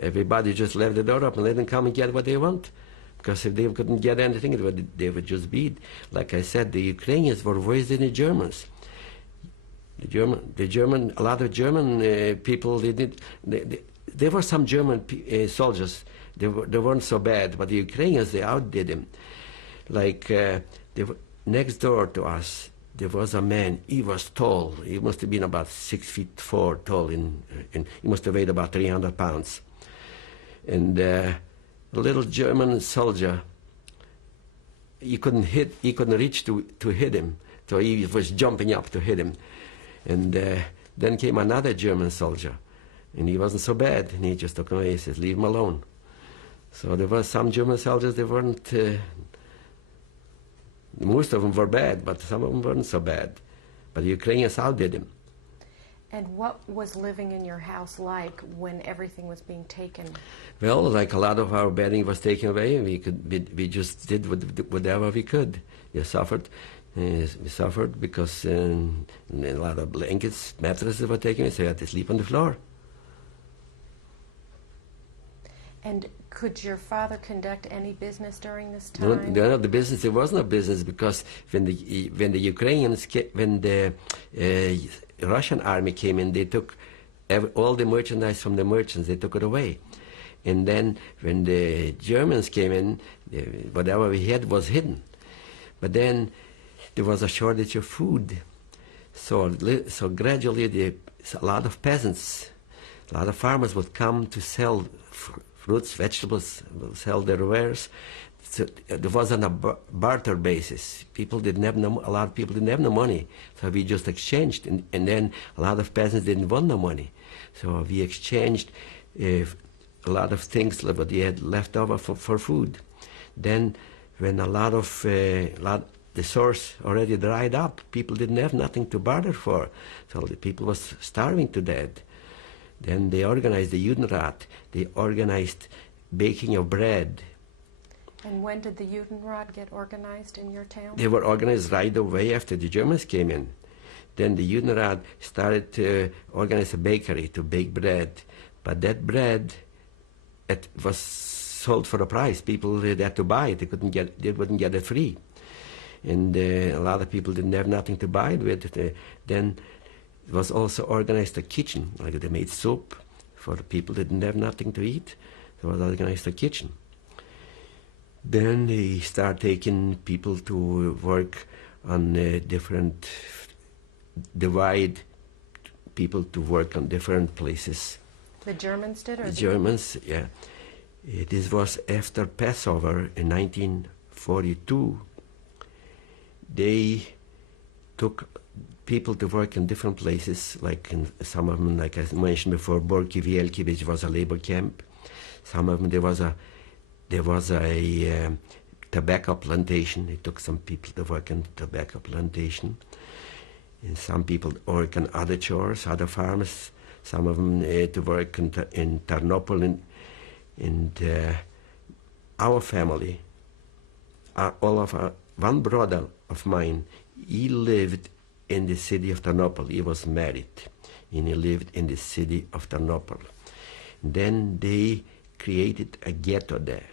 Everybody just left the door open, let them come and get what they want. Because if they couldn't get anything, they would just beat. Like I said, the Ukrainians were worse than the Germans. A lot of German people, there were some German soldiers. They weren't so bad, but the Ukrainians, they outdid them. Like next door to us, there was a man. He was tall. He must have been about 6'4" tall, and he must have weighed about 300 pounds. And a little German soldier, he couldn't reach to hit him, so he was jumping up to hit him. And then came another German soldier, and he wasn't so bad, and he just took him away. He says, "Leave him alone." So there were some German soldiers. They weren't. Most of them were bad, but some of them weren't so bad. But the Ukrainians outdid them. And what was living in your house like when everything was being taken? Well, like a lot of our bedding was taken away, and we just did whatever we could. We suffered because a lot of blankets, mattresses were taken away, so we had to sleep on the floor. And could your father conduct any business during this time? No, the business, it wasn't a business, because when the Russian army came in, they took all the merchandise from the merchants, they took it away. And then when the Germans came in, whatever we had was hidden. But then there was a shortage of food. So gradually a lot of peasants, a lot of farmers would come to sell fruits, vegetables, sell their wares. So it was on a barter basis. People didn't have a lot of people didn't have no money, so we just exchanged, and then a lot of peasants didn't want no money, so we exchanged a lot of things that they had left over for food. Then, when a lot of the source already dried up, people didn't have nothing to barter for, so the people was starving to death. Then they organized the Judenrat. They organized baking of bread. And when did the Judenrat get organized in your town? They were organized right away after the Germans came in. Then the Judenrat started to organize a bakery to bake bread. But that bread, it was sold for a price. People had to buy it. They wouldn't get it free. And a lot of people didn't have nothing to buy it with. Then it was also organized a kitchen. Like they made soup for the people that didn't have nothing to eat. There was organized a kitchen. Then they start taking people to work on divide people to work on different places. The Germans did, or the Germans? Yeah. This was after Passover in 1942. They took people to work in different places, like in some of them, like I mentioned before, Borki Wielki, which was a labor camp. Some of them there was a tobacco plantation. They took some people to work in tobacco plantation. And some people work on other chores, other farms. Some of them to work in Tarnopol. And our family, one brother of mine, he lived in the city of Tarnopol. He was married, and he lived in the city of Tarnopol. Then they created a ghetto there.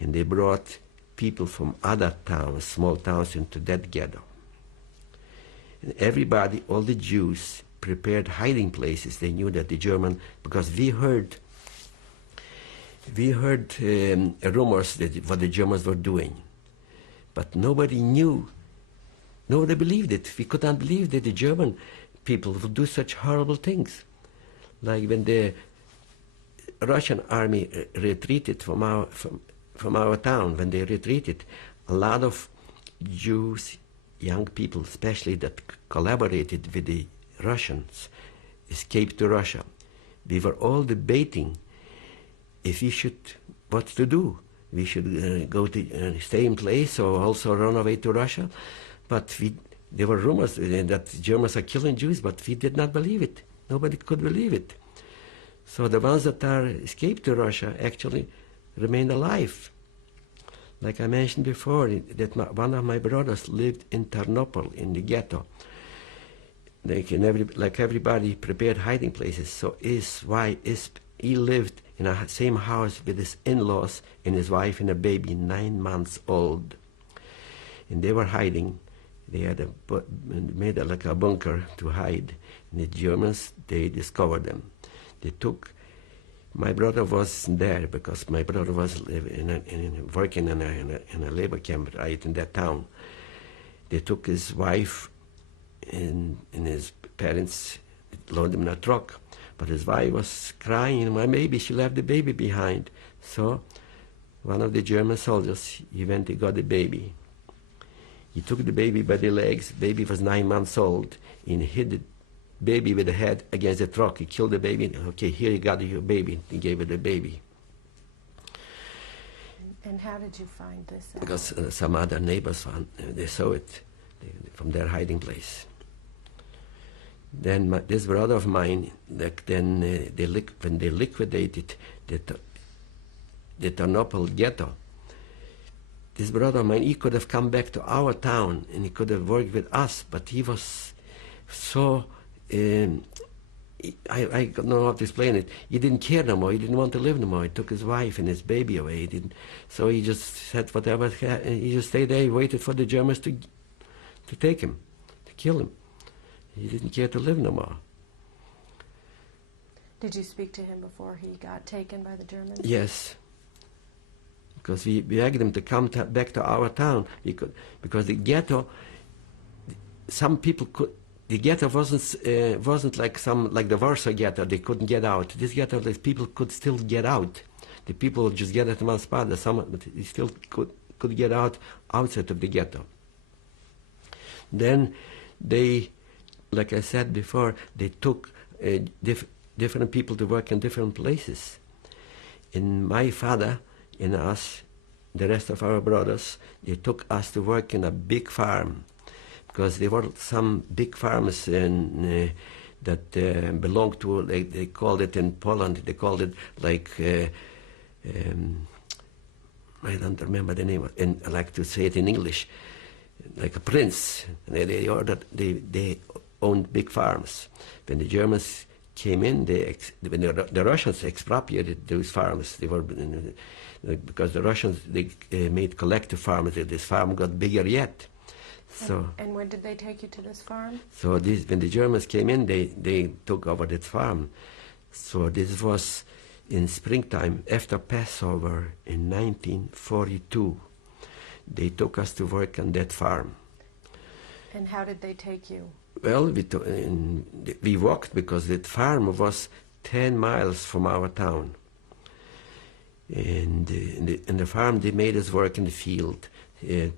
And they brought people from other towns, small towns, into that ghetto. And everybody, all the Jews, prepared hiding places. They knew that the German, because we heard rumors that what the Germans were doing, but nobody knew, nobody believed it. We could not believe that the German people would do such horrible things. Like when the Russian army retreated from our town, when they retreated, a lot of Jews, young people especially, that collaborated with the Russians, escaped to Russia. We were all debating if we should, what to do. We should go to stay in place or also run away to Russia. But there were rumors that Germans are killing Jews, but we did not believe it. Nobody could believe it. So the ones that are escaped to Russia actually remained alive. Like I mentioned before, that one of my brothers lived in Tarnopol, in the ghetto. Like everybody prepared hiding places. So he lived in the same house with his in-laws and his wife and a baby, 9 months old. And they were hiding. They had made like a bunker to hide. And the Germans, they discovered them. They took, my brother wasn't there because my brother was working in a labor camp right in that town. They took his wife and his parents, loaded him in a truck. But his wife was crying, my baby, she left the baby behind. So one of the German soldiers, he went and got the baby. He took the baby by the legs, baby was 9 months old, and hit the baby with the head against the truck. He killed the baby. Okay, here you got your baby. He gave her the baby. And how did you find this out? Because some other neighbors found, they saw it from their hiding place. Then this brother of mine, when they liquidated the Tarnopol ghetto, this brother of mine, he could have come back to our town and he could have worked with us, but he was so, I don't know how to explain it. He didn't care no more. He didn't want to live no more. He took his wife and his baby away. So he just said whatever. He just stayed there. He waited for the Germans to take him, to kill him. He didn't care to live no more. Did you speak to him before he got taken by the Germans? Yes. Because we begged him to come back to our town. Because the ghetto, some people could. The ghetto wasn't like the Warsaw ghetto. They couldn't get out. This ghetto, people could still get out. The people just get at one spot, but they still could get outside of the ghetto. Then they, like I said before, they took different people to work in different places. And my father and us, the rest of our brothers, they took us to work in a big farm, because there were some big farms that belonged to, like they called it in Poland, they called it like, I don't remember the name, and I like to say it in English, like a prince. They owned big farms. When the Germans came in, when the Russians expropriated those farms, they were because the Russians, they made collective farms. This farm got bigger yet. So, and when did they take you to this farm? So when the Germans came in, they took over that farm. So this was in springtime, after Passover in 1942. They took us to work on that farm. And how did they take you? Well, we walked, because that farm was 10 miles from our town. And in the farm, they made us work in the field, when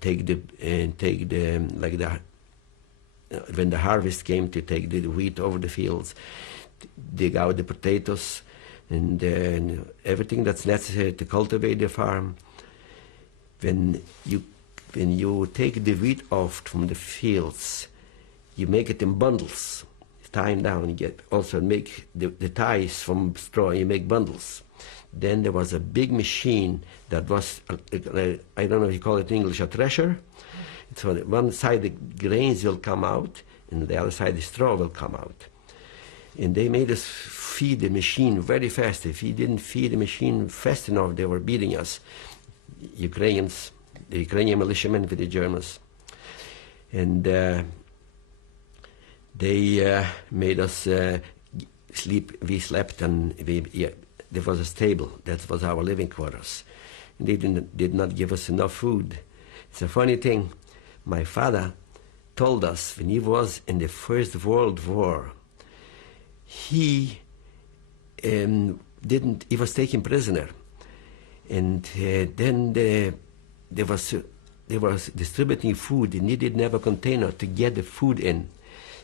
the harvest came, to take the wheat over the fields, dig out the potatoes, and everything that's necessary to cultivate the farm. When you take the wheat off from the fields, you make it in bundles, tie them down. You also make the ties from straw. You make bundles. Then there was a big machine that was, I don't know if you call it in English, a thresher. So one side the grains will come out, and the other side the straw will come out. And they made us feed the machine very fast. If we didn't feed the machine fast enough, they were beating us. The Ukrainian militiamen with the Germans. And they made us sleep. We slept, and there was a stable. That was our living quarters. And they did not give us enough food. It's a funny thing. My father told us when he was in the First World War, he was taken prisoner. And then they were distributing food. He needed never container to get the food in.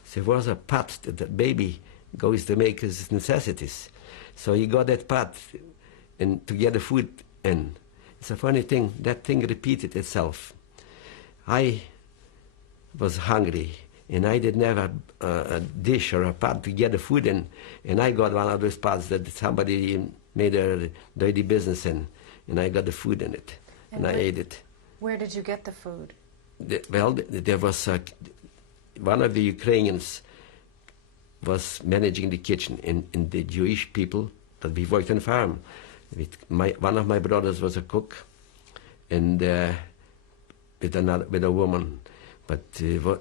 So there was a pot that the baby goes to make his necessities. So he got that pot and to get the food in. It's a funny thing. That thing repeated itself. I was hungry, and I didn't have a dish or a pot to get the food in, and I got one of those pots that somebody made a dirty business in, and I got the food in it, and I ate it. Where did you get the food? There was one of the Ukrainians was managing the kitchen, and the Jewish people that we worked on the farm. One of my brothers was a cook, and with a woman. But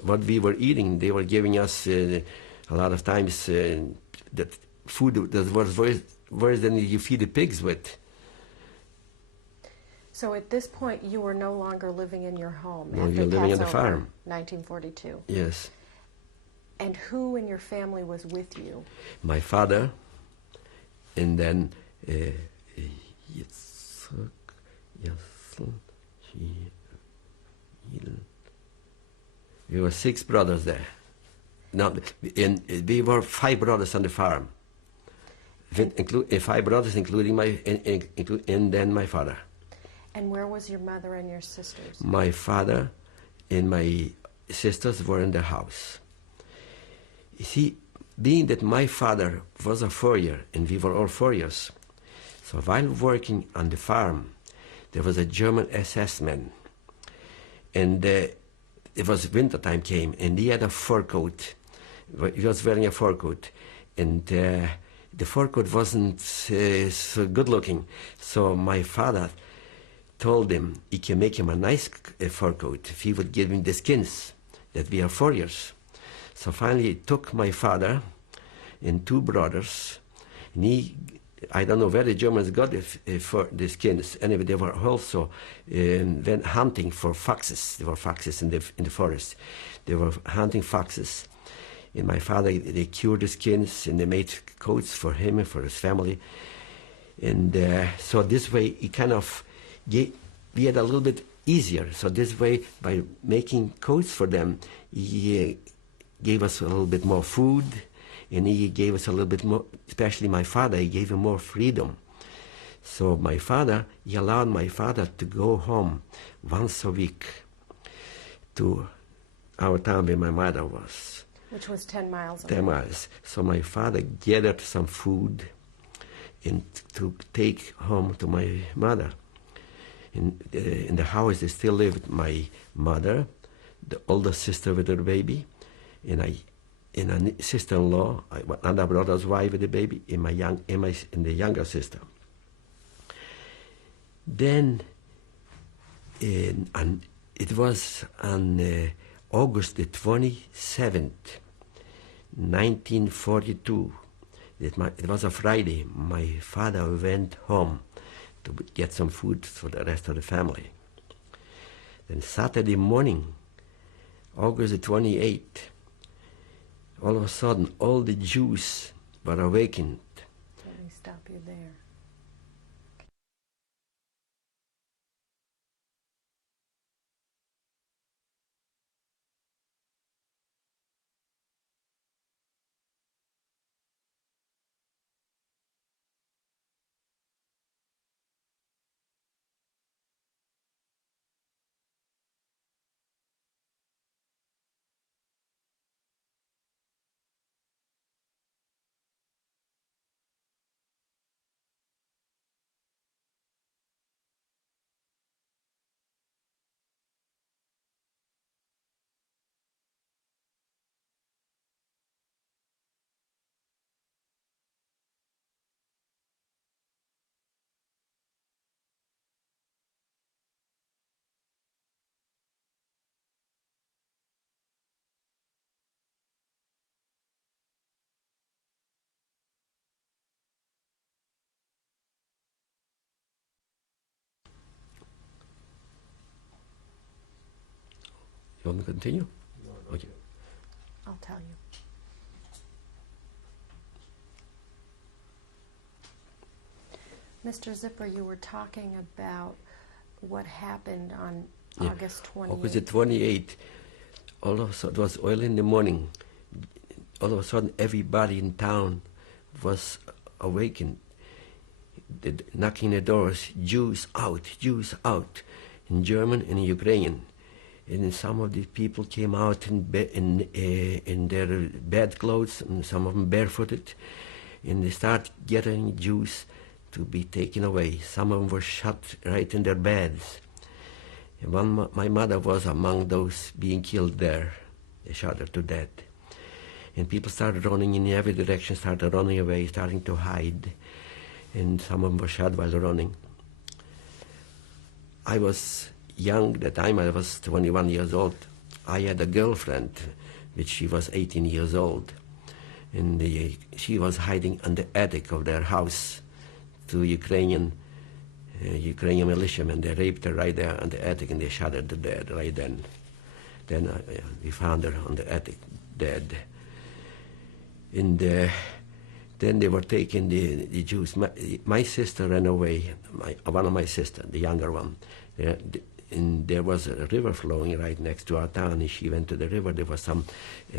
what we were eating, they were giving us a lot of times that food that was worse than you feed the pigs with. So at this point, you were no longer living in your home. No, after you're living on the Passover, farm. 1942. Yes. And who in your family was with you? My father, and then we were 6 brothers there. No, and we were 5 brothers on the farm. 5 brothers, including and then my father. And where was your mother and your sisters? My father and my sisters were in the house. You see, being that my father was a furrier, and we were all furriers, so while working on the farm, there was a German SS man, and it was wintertime came, and he had a fur coat. He was wearing a fur coat, and the fur coat wasn't so good looking, so my father told him he can make him a nice fur coat if he would give him the skins, that we are furriers. So finally he took my father and 2 brothers, and I don't know where the Germans got the skins. Anyway, they were also went hunting for foxes. There were foxes in the forest. They were hunting foxes. And my father, they cured the skins, and they made coats for him and for his family. And so this way, he kind of we had a little bit easier. So this way, by making coats for them, he gave us a little bit more food, and he gave us a little bit more, especially my father, he gave him more freedom. So he allowed my father to go home once a week to our town where my mother was. Which was 10 miles away. 10 miles. So my father gathered some food and to take home to my mother. In the house, they still lived my mother, the older sister with her baby, and a sister-in-law, another brother's wife with the baby, and the younger sister. Then, it was on August the 27th, 1942. It was a Friday. My father went home to get some food for the rest of the family. Then Saturday morning, August the 28th, all of a sudden, all the Jews were awakened. Let me stop you there. You want me to continue? Okay. I'll tell you. Mr. Zipper, you were talking about what happened on August 28th. August the 28th, all of a sudden, it was early in the morning. All of a sudden, everybody in town was awakened. Knocking the doors, Jews out, in German and in Ukrainian. And some of the people came out in their bed clothes, and some of them barefooted, and they started getting Jews to be taken away. Some of them were shot right in their beds. And my mother was among those being killed there. They shot her to death. And people started running in every direction, started running away, starting to hide. And some of them were shot while running. I was young at the time. I was 21 years old. I had a girlfriend, which she was 18 years old. And she was hiding in the attic of their house. Two Ukrainian militiamen, they raped her right there in the attic, and they shot her to death right then. Then we found her on the attic, dead. And then they were taking the Jews. My sister ran away, one of my sisters, the younger one. And there was a river flowing right next to our town, and she went to the river. There was some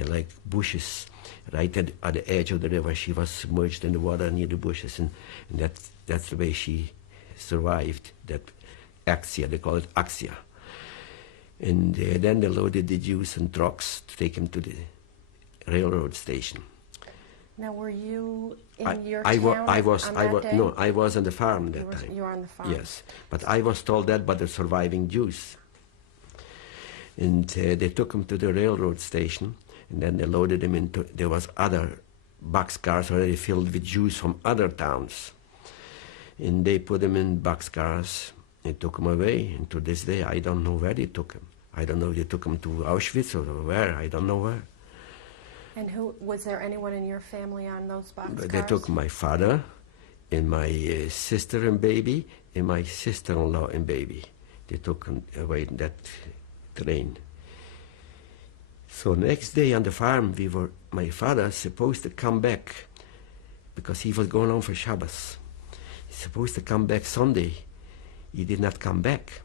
like bushes right at the edge of the river. She was submerged in the water near the bushes, and that's the way she survived that axia. They call it axia. And then they loaded the Jews in trucks to take them to the railroad station. Now, were you in your I town on that day? No, I was on the farm that time. You were on the farm? Yes, but I was told that by the surviving Jews. And they took them to the railroad station, and then they loaded them into, there was other boxcars already filled with Jews from other towns. And they put them in boxcars and took them away. And to this day, I don't know where they took them. I don't know if they took them to Auschwitz or where, I don't know where. And was there anyone in your family on those boxcars? They took my father and my sister and baby and my sister-in-law and baby. They took away in that train. So next day on the farm, my father supposed to come back because he was going home for Shabbos. He's supposed to come back Sunday. He did not come back.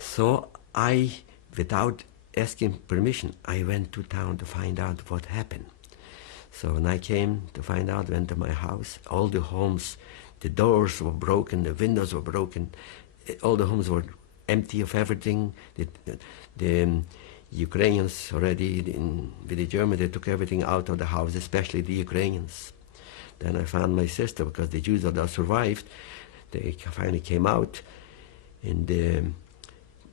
So I, without asking permission, I went to town to find out what happened. So when I came to find out, went to my house, all the homes, the doors were broken, the windows were broken, all the homes were empty of everything. The Ukrainians already, with the Germans, they took everything out of the house, especially the Ukrainians. Then I found my sister, because the Jews that survived, they finally came out, and the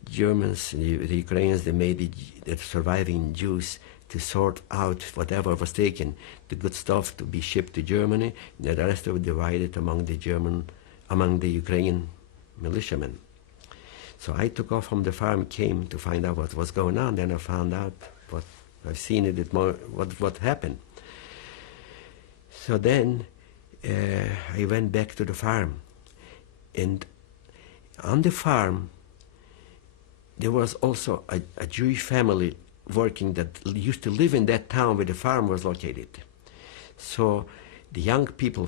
Germans, the Ukrainians, they made the surviving Jews to sort out whatever was taken, the good stuff to be shipped to Germany, and the rest of it divided among the Ukrainian militiamen. So I took off from the farm, came to find out what was going on. Then I found out what I've seen it more, what happened. So then I went back to the farm, and on the farm there was also a Jewish family working that used to live in that town where the farm was located. So the young people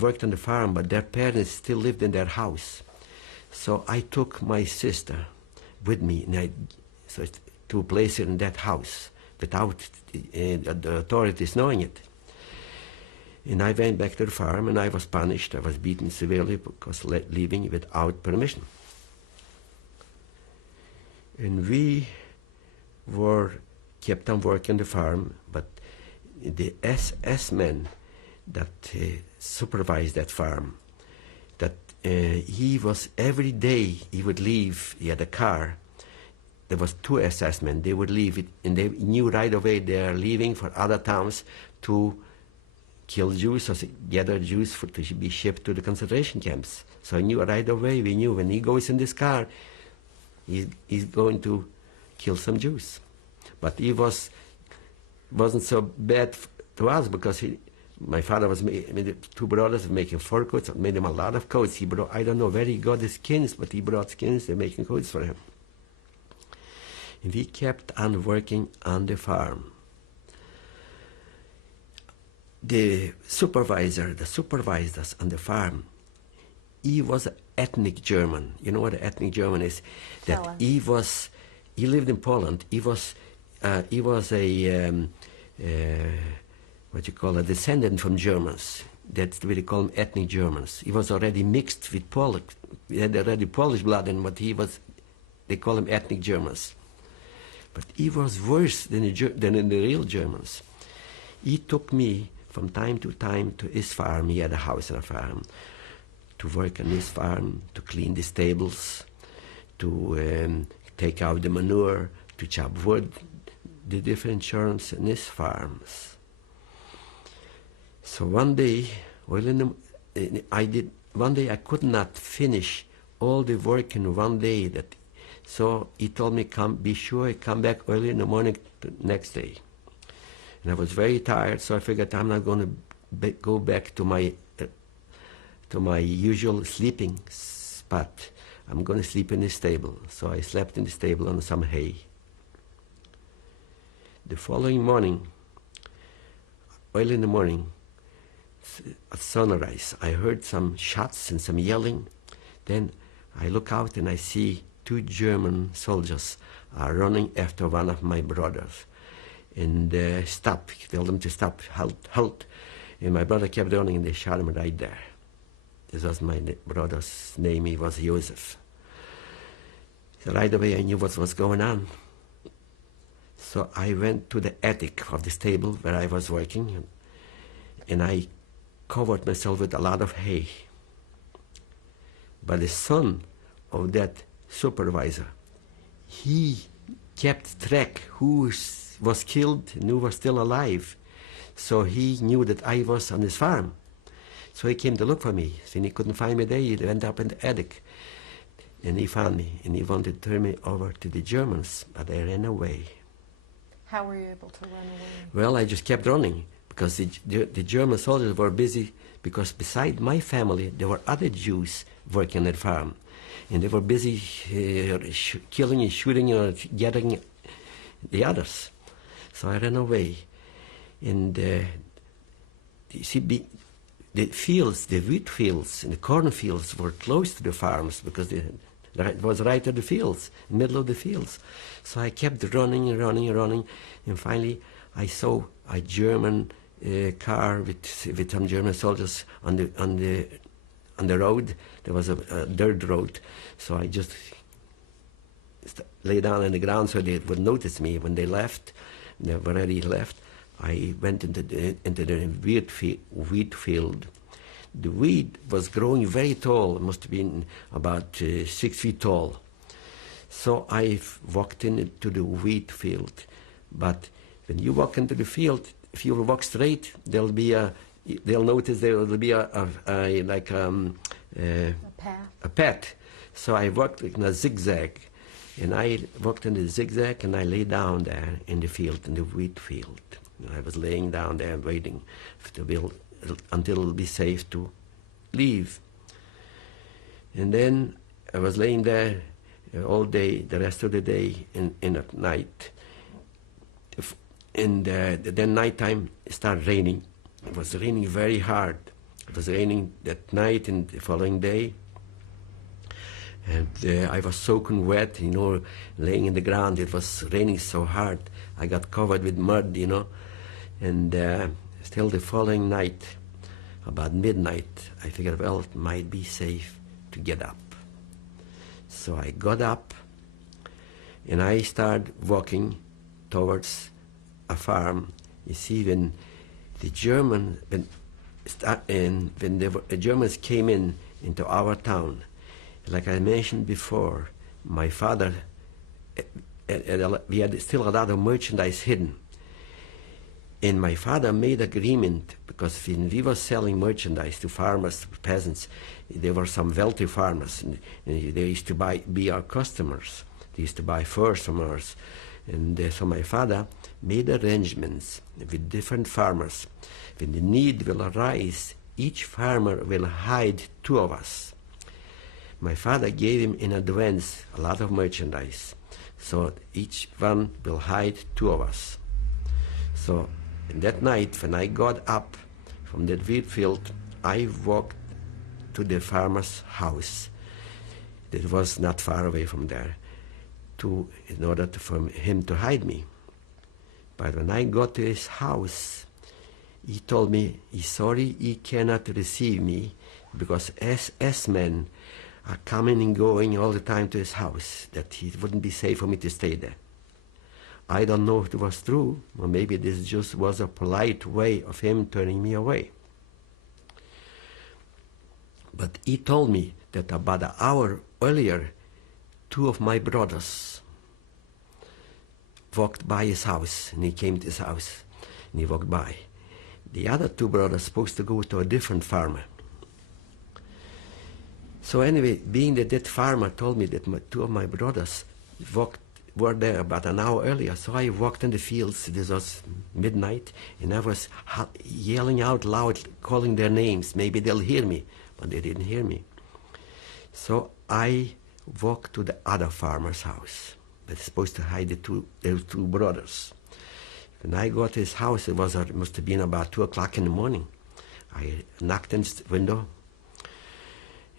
worked on the farm, but their parents still lived in their house. So I took my sister with me, and to place her in that house without the authorities knowing it. And I went back to the farm, and I was punished. I was beaten severely because leaving without permission. And we were kept on working the farm, but the SS men that supervised that farm, that he was, every day he would leave, he had a car, there was 2 SS men, they would leave it, and they knew right away they are leaving for other towns to kill Jews or gather Jews to be shipped to the concentration camps. So I knew right away, we knew when he goes in this car, he's going to kill some Jews. But he wasn't so bad to us, because my father was made 2 brothers making 4 coats, made him a lot of coats. He brought, I don't know where he got the skins, but he brought skins and making coats for him. And we kept on working on the farm. The supervisor that supervised us on the farm, he was an ethnic German. You know what an ethnic German is? That he lived in Poland. He was a a descendant from Germans. That's what they call them, ethnic Germans. He was already mixed with Polish. He had already Polish blood, and they call him ethnic Germans. But he was worse than in the real Germans. He took me from time to time to his farm. He had a house on a farm, to work on his farm, to clean the stables, to take out the manure, to chop wood, the different churns in his farms. So one day, I could not finish all the work in one day. So he told me, be sure you come back early in the morning the next day. And I was very tired, so I figured I'm not going to go back to my usual sleeping spot. I'm going to sleep in the stable. So I slept in the stable on some hay. The following morning, early in the morning, at sunrise, I heard some shots and some yelling. Then I look out and I see 2 German soldiers are running after one of my brothers. And stop, tell them to stop, halt. And my brother kept running, and they shot him right there. This was my brother's name, he was Joseph. So right away I knew what was going on. So I went to the attic of the stable where I was working, and I covered myself with a lot of hay. But the son of that supervisor, he kept track who was killed and who was still alive. So he knew that I was on his farm. So he came to look for me. So he couldn't find me there, he went up in the attic. And he found me, and he wanted to turn me over to the Germans, but I ran away. How were you able to run away? Well, I just kept running, because the German soldiers were busy, because beside my family, there were other Jews working at the farm. And they were busy killing and shooting and getting the others. So I ran away. And you see, the fields, the wheat fields and the corn fields were close to the farms because it was right at the fields, middle of the fields. So I kept running and running and running, and finally I saw a German car with some German soldiers on the road. There was a dirt road, so I just lay down on the ground so they would notice me. When they left, they already left. I went into the wheat field. The wheat was growing very tall. It must have been about 6 feet tall. So I walked into the wheat field. But when you walk into the field, if you walk straight, they'll notice there will be a path. So I walked in a zigzag. And I walked in the zigzag, and I lay down there in the field, in the wheat field. And I was laying down there waiting until it'll be safe to leave. And then I was laying there all day, the rest of the day, and at night. And then nighttime it started raining. It was raining very hard. It was raining that night and the following day. And I was soaking wet, laying in the ground. It was raining so hard. I got covered with mud, And still the following night, about midnight, I figured, well, it might be safe to get up. So I got up, and I started walking towards a farm. You see, when the Germans came into our town, like I mentioned before, my father, we had still a lot of merchandise hidden. And my father made agreement, because when we were selling merchandise to farmers, to peasants, there were some wealthy farmers, and they used to be our customers. They used to buy furs from us. And so my father made arrangements with different farmers. When the need will arise, each farmer will hide 2 of us. My father gave him in advance a lot of merchandise, so each one will hide 2 of us. So that night, when I got up from that wheat field, I walked to the farmer's house. It was not far away from there, in order for him to hide me. But when I got to his house, he told me he's sorry he cannot receive me because SS men are coming and going all the time to his house, that it wouldn't be safe for me to stay there. I don't know if it was true, or maybe this just was a polite way of him turning me away. But he told me that about an hour earlier, 2 of my brothers walked by his house, and he came to his house, and he walked by. The other 2 brothers supposed to go to a different farmer. So anyway, being that farmer told me that 2 of my brothers were there about an hour earlier, so I walked in the fields. This was midnight, and I was yelling out loud, calling their names. Maybe they'll hear me, but they didn't hear me. So I walked to the other farmer's house that's supposed to hide those 2 brothers. When I got to his house, it must have been about 2 o'clock in the morning. I knocked on his window,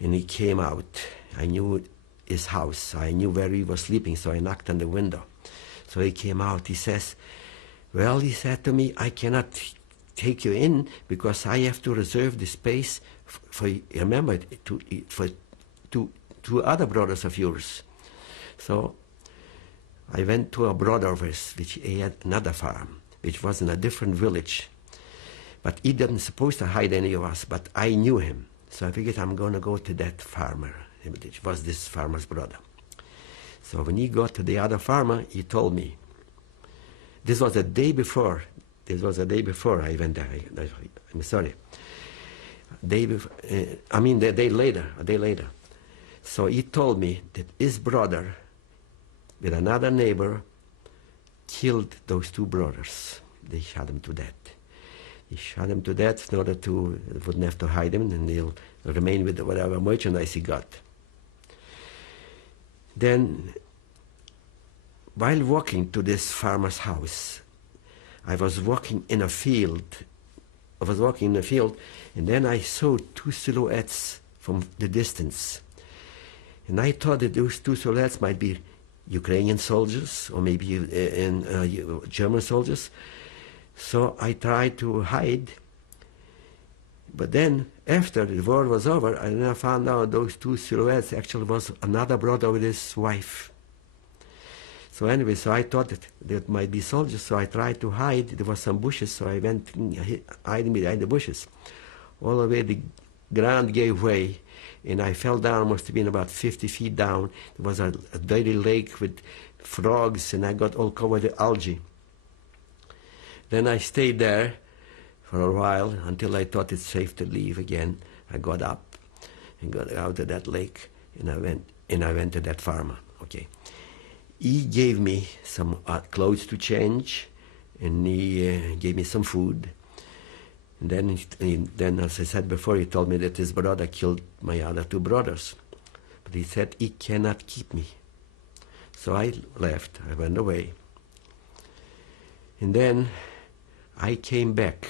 and he came out. I knew his house. I knew where he was sleeping, so I knocked on the window. So he came out. He says, well, he said to me, I cannot take you in because I have to reserve the space for two other brothers of yours. So I went to a brother of his, which he had another farm, which was in a different village. But he didn't supposed to hide any of us, but I knew him. So I figured I'm going to go to that farmer, which was this farmer's brother. So when he got to the other farmer, he told me. This was a day before. I went there. I'm sorry. A day later. So he told me that his brother, with another neighbor, killed those 2 brothers. They shot them to death. He shot him to death in order to, wouldn't have to hide him, and he'll remain with whatever merchandise he got. Then, while walking to this farmer's house, I was walking in a field I was walking in the field, and then I saw two silhouettes from the distance. And I thought that those two silhouettes might be Ukrainian soldiers or maybe German soldiers. So I tried to hide. But then, after the war was over, I found out those two silhouettes actually was another brother with his wife. So anyway, so I thought that might be soldiers, so I tried to hide. There were some bushes, so I went hiding behind the bushes. All the way the ground gave way, and I fell down, must have been about 50 feet down. There was a dirty lake with frogs, and I got all covered with algae. Then I stayed there for a while until I thought it's safe to leave again. I got up and got out of that lake, and I went to that farmer. Okay. He gave me some clothes to change, and he gave me some food. And then, as I said before, he told me that his brother killed my other two brothers. But he said he cannot keep me. So I left. I went away. And then I came back.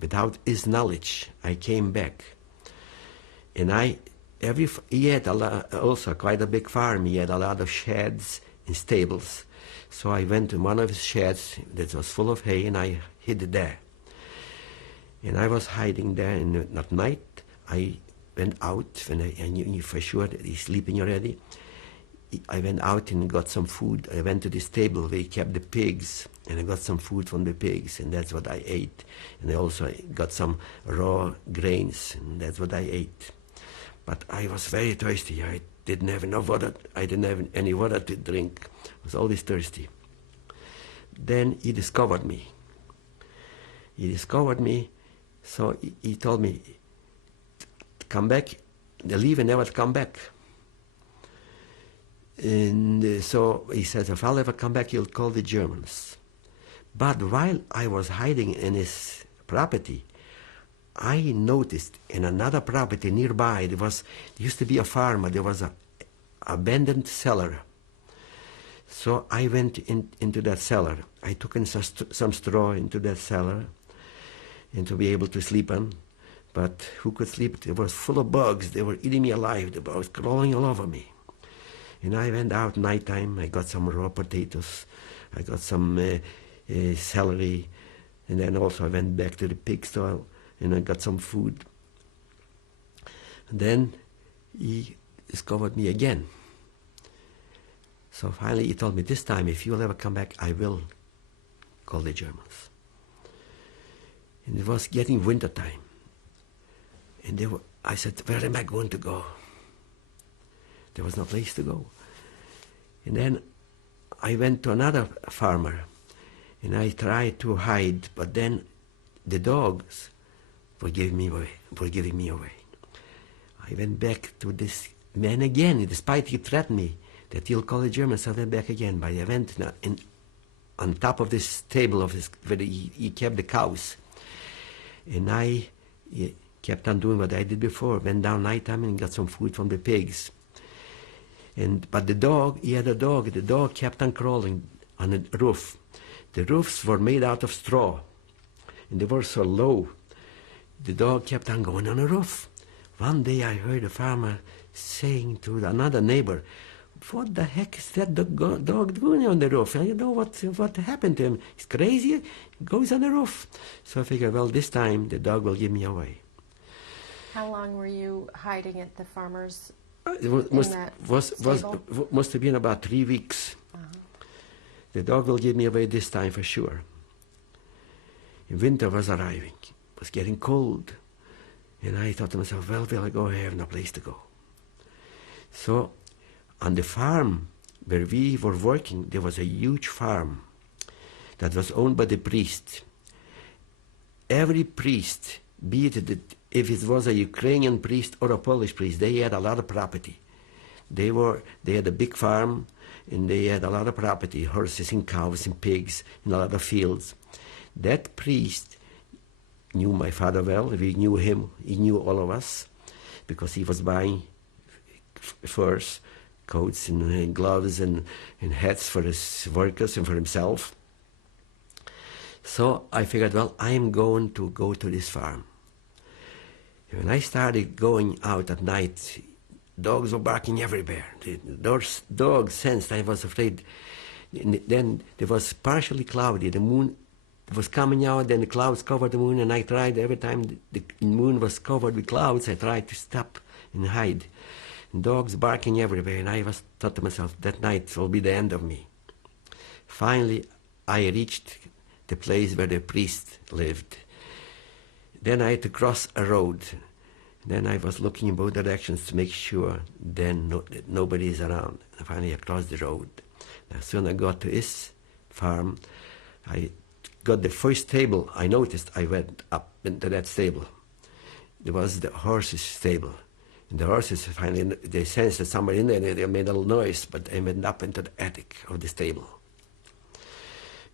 Without his knowledge, I came back. And he had also quite a big farm. He had a lot of sheds and stables. So I went to one of his sheds that was full of hay, and I hid there. And I was hiding there, and at night I went out, when I knew for sure that he's sleeping already. I went out and got some food. I went to the stable where he kept the pigs, and I got some food from the pigs, and that's what I ate. And I also got some raw grains, and that's what I ate. But I was very thirsty. I didn't have enough water. I didn't have any water to drink. I was always thirsty. Then he discovered me. So he told me, come back, leave and never come back. And so he said, if I'll ever come back, he'll call the Germans. But while I was hiding in his property, I noticed in another property nearby, there used to be a farm, there was an abandoned cellar. So I went into that cellar. I took in some straw into that cellar, and to be able to sleep on. But who could sleep? It was full of bugs. They were eating me alive. They were crawling all over me. And I went out nighttime. I got some raw potatoes. I got some celery. And then also I went back to the pig stall, and I got some food. And then he discovered me again. So finally he told me, this time, if you'll ever come back, I will call the Germans. And it was getting winter time. And I said, where am I going to go? There was no place to go. And then I went to another farmer, and I tried to hide, but then the dogs were giving me away. I went back to this man again, despite he threatened me that he'll call the Germans. I went back again, but I went on top of this table where he kept the cows. And I kept on doing what I did before, went down nighttime and got some food from the pigs. But the dog, he had a dog, the dog kept on crawling on the roof. The roofs were made out of straw, and they were so low. The dog kept on going on the roof. One day I heard a farmer saying to another neighbor, what the heck is that dog doing on the roof? And you know what happened to him? He's crazy, he goes on the roof. So I figured, well, this time the dog will give me away. How long were you hiding at the farmer's Must have been about 3 weeks. Uh-huh. The dog will give me away this time for sure. And winter was arriving. It was getting cold. And I thought to myself, well, will I go? I have no place to go. So on the farm where we were working, there was a huge farm that was owned by the priest. Every priest, be it if it was a Ukrainian priest or a Polish priest, they had a lot of property. They had a big farm, and they had a lot of property, horses and cows and pigs and a lot of fields. That priest knew my father well. We knew him. He knew all of us because he was buying furs, coats and gloves and hats for his workers and for himself. So I figured, well, I'm going to go to this farm. When I started going out at night, dogs were barking everywhere. Those dogs sensed I was afraid. And then it was partially cloudy. The moon was coming out, then the clouds covered the moon, and I tried every time the moon was covered with clouds, I tried to stop and hide. And dogs barking everywhere, and I thought to myself, that night will be the end of me. Finally, I reached the place where the priest lived. Then I had to cross a road. Then I was looking in both directions to make sure that nobody is around. And finally I crossed the road. As soon as I got to his farm, I got the first stable. I noticed I went up into that stable. There was the horses' stable. And the horses, finally, they sensed that somebody in there, they made a little noise, but I went up into the attic of the stable.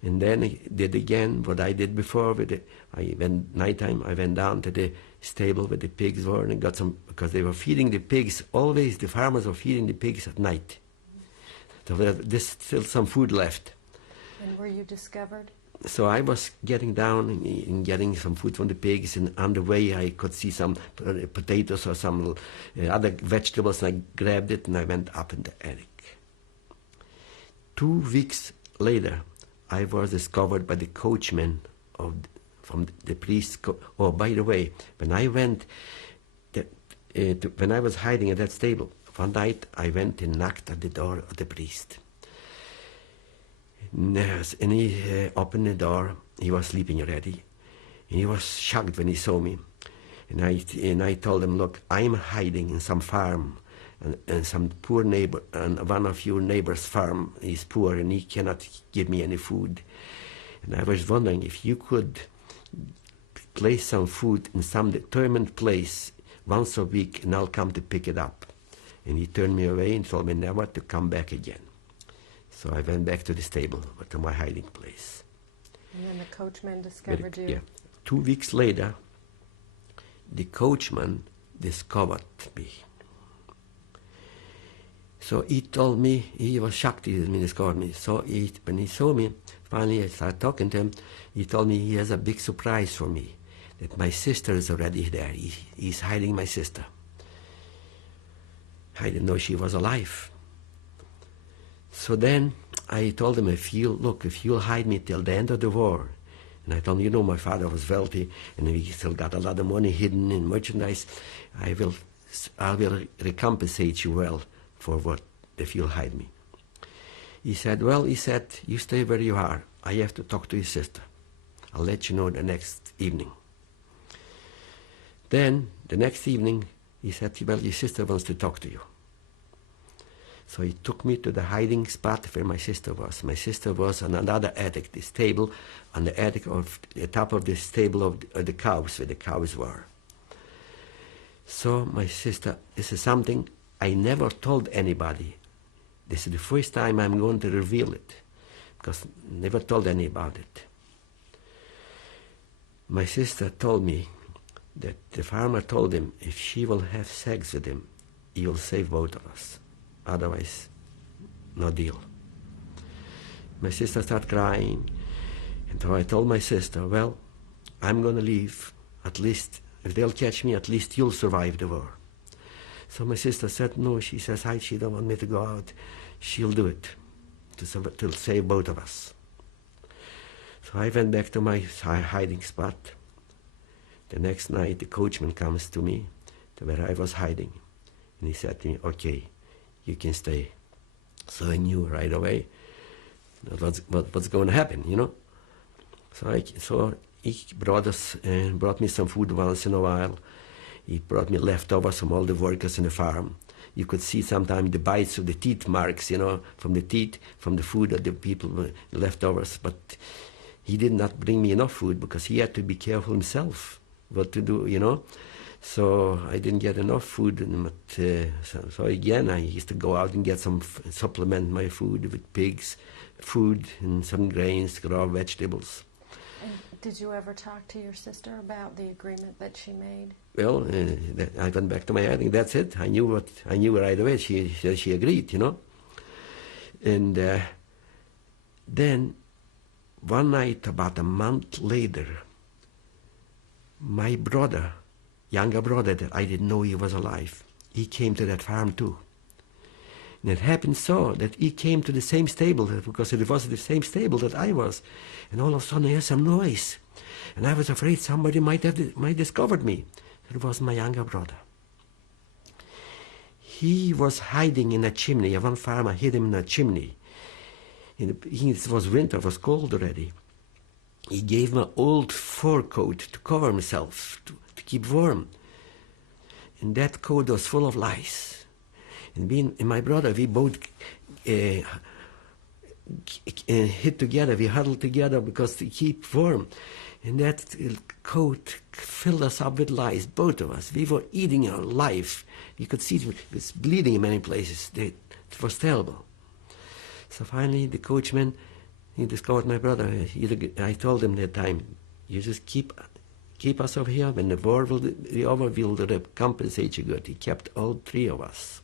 And then I did again what I did before. Nighttime, I went down to the stable where the pigs were and got some, because they were feeding the pigs, always the farmers were feeding the pigs at night. So there's still some food left. And were you discovered? So I was getting down and getting some food from the pigs, and on the way I could see some potatoes or some other vegetables, and I grabbed it and I went up in the attic. 2 weeks later, I was discovered by the coachman from the priest. Oh, by the way, when I went, when I was hiding at that stable, one night I went and knocked at the door of the priest. And he opened the door. He was sleeping already. And he was shocked when he saw me. And I told him, look, I'm hiding in some farm. And some poor neighbor, and one of your neighbor's farm is poor and he cannot give me any food. And I was wondering if you could place some food in some determined place once a week and I'll come to pick it up. And he turned me away and told me never to come back again. So I went back to the stable, to my hiding place. And then the coachman discovered you? Yeah. 2 weeks later, the coachman discovered me. So he told me, he was shocked he discovered me. So when he saw me, finally I started talking to him, he told me he has a big surprise for me, that my sister is already there. He's hiding my sister. I didn't know she was alive. So then I told him, if you'll hide me till the end of the war. And I told him, my father was wealthy and he still got a lot of money hidden in merchandise. I will recompensate you well for what, if you'll hide me. He said, you stay where you are. I have to talk to your sister. I'll let you know the next evening. Then, the next evening, he said, your sister wants to talk to you. So he took me to the hiding spot where my sister was. My sister was on another attic, this table, on the attic of the top of this stable of the cows, where the cows were. So my sister, this is something I never told anybody. This is the first time I'm going to reveal it, because I never told anybody about it. My sister told me that the farmer told him if she will have sex with him, he will save both of us. Otherwise, no deal. My sister started crying, and so I told my sister, I'm going to leave. At least, if they'll catch me, at least you'll survive the war. So my sister said, no, she says, she don't want me to go out. She'll do it to save both of us. So I went back to my hiding spot. The next night, the coachman comes to me, to where I was hiding. And he said to me, okay, you can stay. So I knew right away what's going to happen, So he brought me some food once in a while. He brought me leftovers from all the workers in the farm. You could see sometimes the bites of the teeth marks, from the teeth, from the food that the people were leftovers. But he did not bring me enough food because he had to be careful himself what to do, So I didn't get enough food. But, so again, I used to go out and get some, supplement my food with pigs, food and some grains, raw vegetables. And did you ever talk to your sister about the agreement that she made? Well, I went back to my hiding. That's it. I knew right away. She agreed, And then one night, about a month later, my brother, younger brother that I didn't know he was alive, he came to that farm too. And it happened so that he came to the same stable, because it was the same stable that I was. And all of a sudden I heard some noise. And I was afraid somebody might discovered me. It was my younger brother. He was hiding in a chimney. One farmer hid him in a chimney. It was winter, it was cold already. He gave him an old fur coat to cover himself, to keep warm. And that coat was full of lice. And me and my brother, we both hid together, we huddled together because to keep warm. And that coat filled us up with lice, both of us. We were eating our life. You could see it was bleeding in many places. It was terrible. So finally, the coachman, he discovered my brother. I told him that time, you just keep us over here. When the war will be over, we'll compensate you good. He kept all three of us.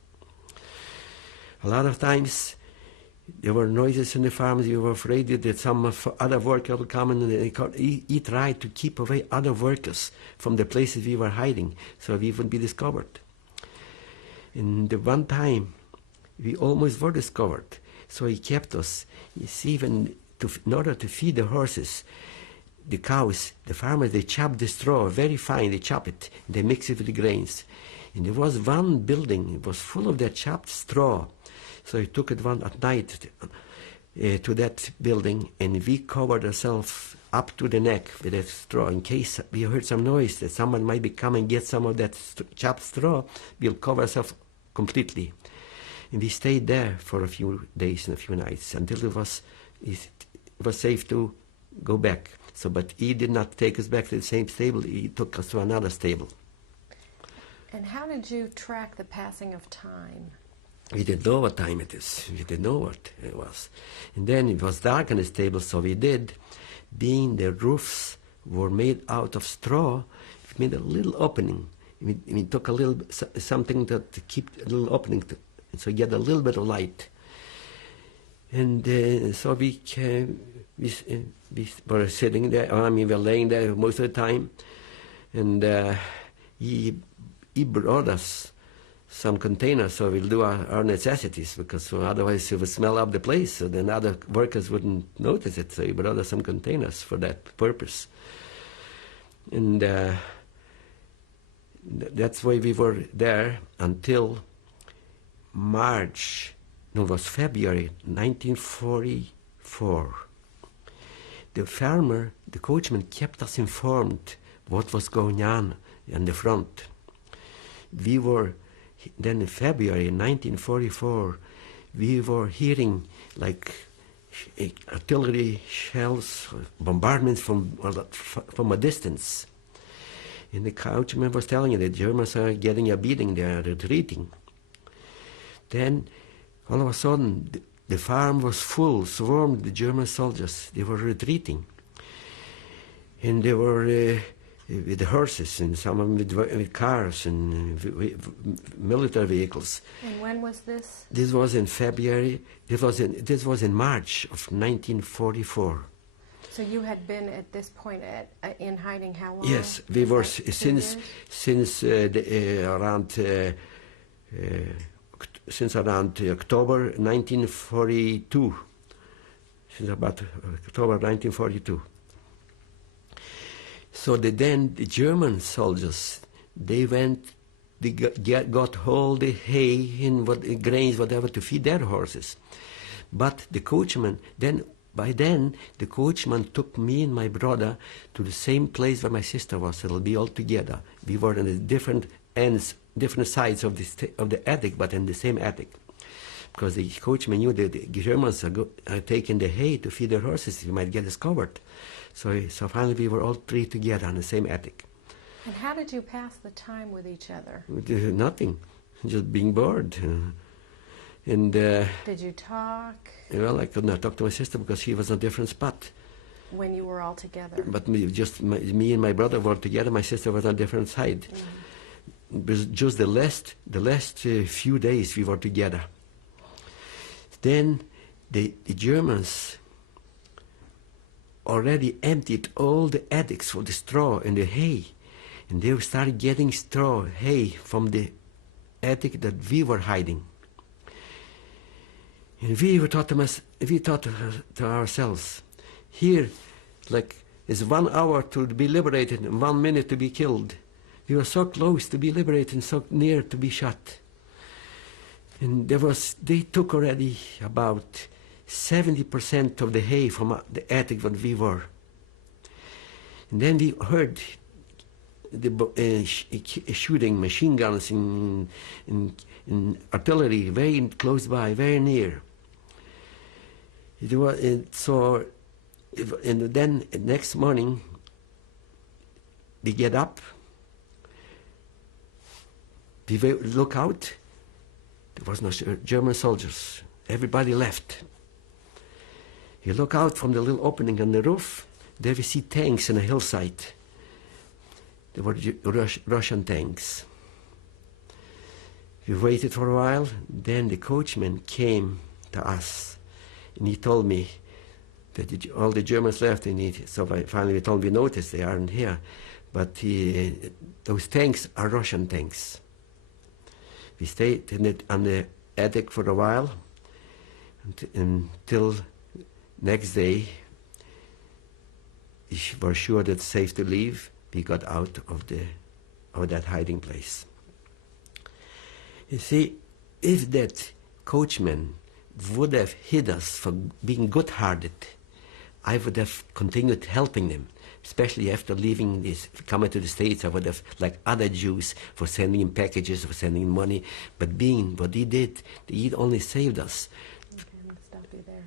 A lot of times, there were noises in the farms. We were afraid that some other worker would come, and he tried to keep away other workers from the places we were hiding, so we wouldn't be discovered. And the one time, we almost were discovered, so he kept us. You see, in order to feed the horses, the cows, the farmers, they chop the straw very fine. They chop it, and they mix it with the grains. And there was one building, it was full of that chopped straw. So he took it one at night to that building, and we covered ourselves up to the neck with that straw. In case we heard some noise that someone might be coming and get some of that chopped straw, we'll cover ourselves completely. And we stayed there for a few days and a few nights until it was safe to go back. So, but he did not take us back to the same stable. He took us to another stable. And how did you track the passing of time? We didn't know what time it is. We didn't know what it was. And then it was dark in the stable, so we did. Being the roofs were made out of straw, we made a little opening. We took a little something to keep a little opening, so you get a little bit of light. And so we were sitting there. We were laying there most of the time. And he brought us some containers, so we'll do our necessities, because otherwise it would smell up the place, so then other workers wouldn't notice it. So he brought us some containers for that purpose. And that's why we were there until February 1944. The coachman kept us informed what was going on in the front. We were then in February 1944, we were hearing like artillery shells, bombardments from a distance. And the coachman was telling you the Germans are getting a beating, they are retreating. Then all of a sudden the farm was full, swarmed with the German soldiers. They were retreating. And they were with the horses, and some of them with cars and military vehicles. And when was this? This was in February. This was in March of 1944. So you had been at this point in hiding how long? Yes, we were since around October 1942. Since about October 1942. So then the German soldiers, they got all the hay and grains, whatever, to feed their horses. But the coachman, by then, the coachman took me and my brother to the same place where my sister was. It'll be all together. We were on the different ends, different sides of the attic, but in the same attic. Because the coachman knew that the Germans are taking the hay to feed their horses. We might get discovered. So finally we were all three together in the same attic. And how did you pass the time with each other? Nothing, just being bored. And did you talk? Well, I could not talk to my sister because she was in a different spot. When you were all together? But me and my brother were together. My sister was on a different side. Mm-hmm. It was just the last few days we were together. Then the Germans already emptied all the attics for the straw and the hay. And they started getting straw, hay from the attic that we were hiding. And we thought to ourselves, here, like, is 1 hour to be liberated and 1 minute to be killed. We were so close to be liberated and so near to be shot. And they took already about 70% of the hay from the attic where we were. And then we heard the shooting, machine guns and artillery very close by, very near. And then next morning, we get up, we look out, there was no German soldiers. Everybody left. You look out from the little opening on the roof, there we see tanks on a hillside. There were Russian tanks. We waited for a while, then the coachman came to us, and he told me that all the Germans left, and so finally we told, we noticed they aren't here, but those tanks are Russian tanks. We stayed on the attic for a while, until next day, we were sure that it's safe to leave. We got out of that hiding place. You see, if that coachman would have hid us for being good-hearted, I would have continued helping them, especially after coming to the States. I would have, like other Jews, for sending him packages, for sending him money. But being what he did, he only saved us. Okay, I'm going to stop you there.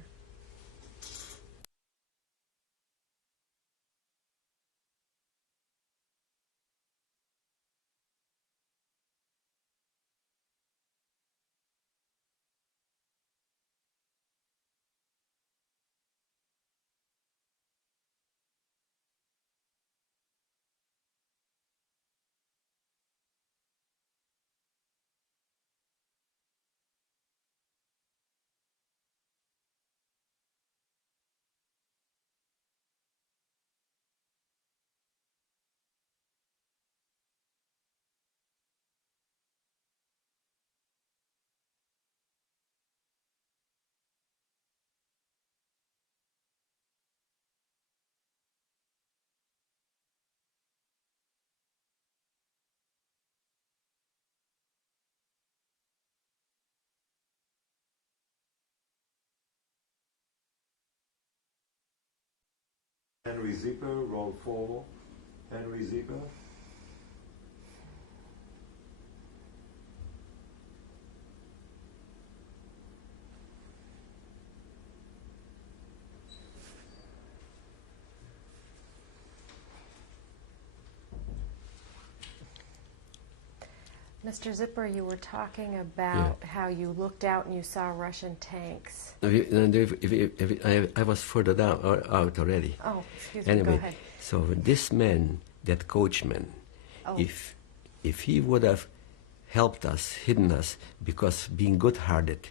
Henry Zipper, roll 4. Henry Zipper. Mr. Zipper, you were talking about how you looked out and you saw Russian tanks. I was further out already. Oh, excuse Anyway, me, go ahead. So this man, that coachman, if he would have helped us, hidden us, because being good-hearted,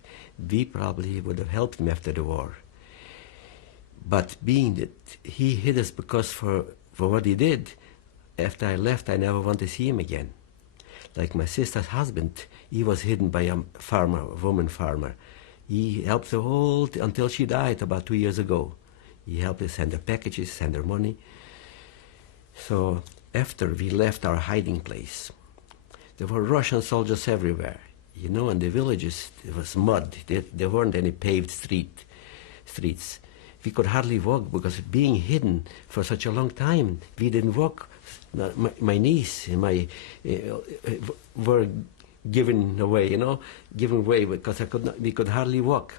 we probably would have helped him after the war. But being that he hid us because for what he did, after I left, I never want to see him again. Like my sister's husband, he was hidden by a farmer, a woman farmer. He helped her until she died about 2 years ago. He helped her send her packages, send her money. So after we left our hiding place, there were Russian soldiers everywhere. You know, in the villages, there was mud. There weren't any paved streets. We could hardly walk because being hidden for such a long time, we didn't walk. My knees were given away because we could hardly walk.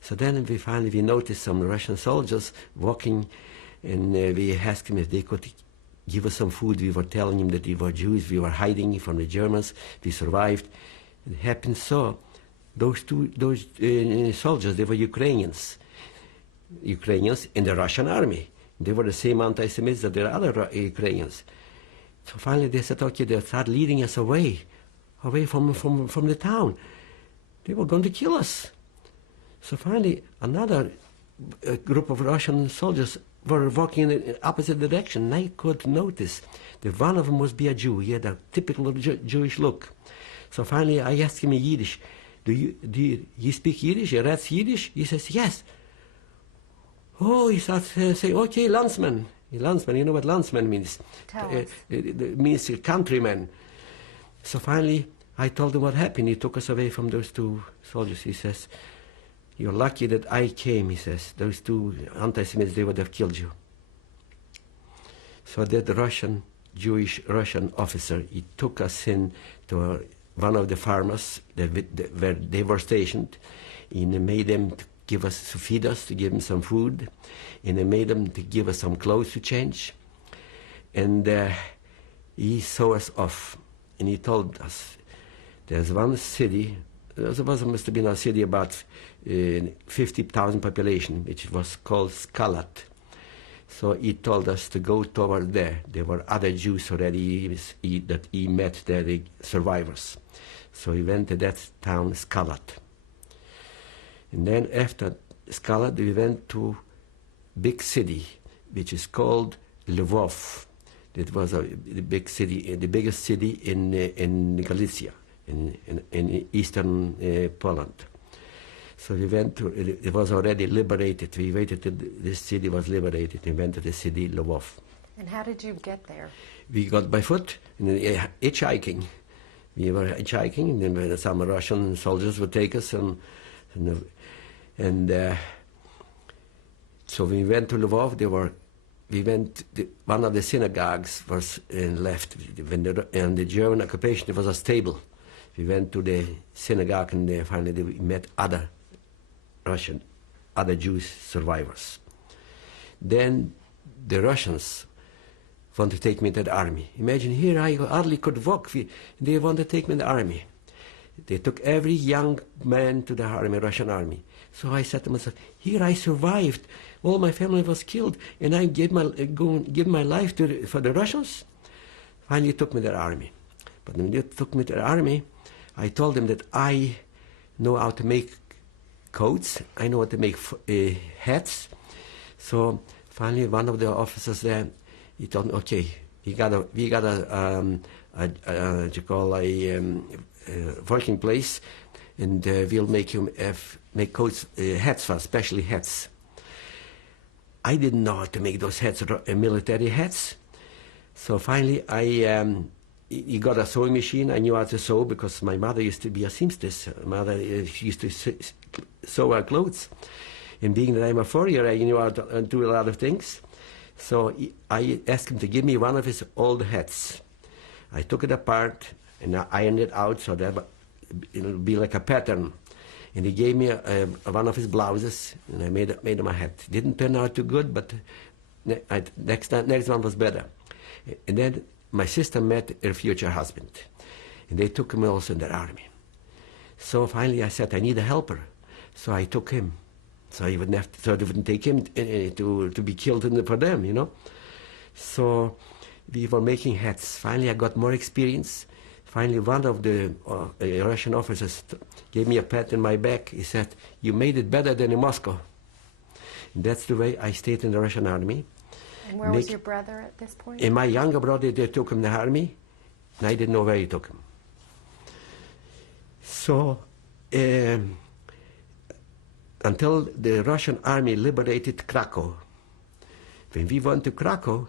So then we noticed some Russian soldiers walking, and we asked them if they could give us some food. We were telling them that we were Jews, we were hiding from the Germans, we survived. It happened so. Those soldiers, they were Ukrainians in the Russian army. They were the same anti-Semites that the other Ukrainians. So finally they said, okay, they'll start leading us away from the town. They were going to kill us. So finally another group of Russian soldiers were walking in the opposite direction, and I could notice that one of them must be a Jew. He had a typical Jewish look. So finally I asked him in Yiddish, do you speak Yiddish? You read Yiddish? He says, yes. Oh, he starts saying, okay, Landsman. Landsman, you know what Landsman means? Tell us. It means countryman. So finally I told him what happened. He took us away from those two soldiers. He says, you're lucky that I came, he says. Those two anti-Semites, they would have killed you. So that Jewish Russian officer, he took us in to one of the farmers where they were stationed, and he made them to feed us, to give them some food, and he made them to give us some clothes to change. And he saw us off, and he told us, there's one city, there must have been a city about 50,000 population, which was called Skalat. So he told us to go toward there. There were other Jews already that he met there, the survivors. So he went to that town, Skalat. And then after Skalat, we went to big city, which is called Lvov. It was the big city, the biggest city in Galicia, in eastern Poland. So we went to, it was already liberated. We waited till this city was liberated and went to the city, Lvov. And how did you get there? We got by foot, hitchhiking. We were hitchhiking, and then some Russian soldiers would take us, and so we went to Lvov. One of the synagogues was left. In the German occupation, there was a stable. We went to the synagogue, and finally we met other Jewish survivors. Then the Russians want to take me to the army. Imagine, here I hardly could walk. They want to take me to the army. They took every young man to the army, Russian army. So I said to myself, here I survived. All my family was killed, and I give my life for the Russians? Finally took me to the army. But when they took me to the army, I told them that I know how to make coats, I know how to make hats. So finally one of the officers there, he told me, okay, we got a working place, and we'll make you make coats, hats for, especially hats. I didn't know how to make those hats, military hats. So finally he got a sewing machine. I knew how to sew because my mother used to be a seamstress. She used to sew our clothes. And being that I'm a foreigner, I knew how to do a lot of things. So I asked him to give me one of his old hats. I took it apart and I ironed it out so that it'll be like a pattern. And he gave me one of his blouses, and I made him a hat. Didn't turn out too good, but next one was better. And then my sister met her future husband, and they took him also in the army. So finally I said, I need a helper. So I took him. So they wouldn't take him to be killed for them, you know. So we were making hats. Finally I got more experience. Finally one of the Russian officers gave me a pat in my back. He said, you made it better than in Moscow. And that's the way I stayed in the Russian army. And where was your brother at this point? And my younger brother, they took him to the army, and I didn't know where he took him. So, until the Russian army liberated Krakow. When we went to Krakow,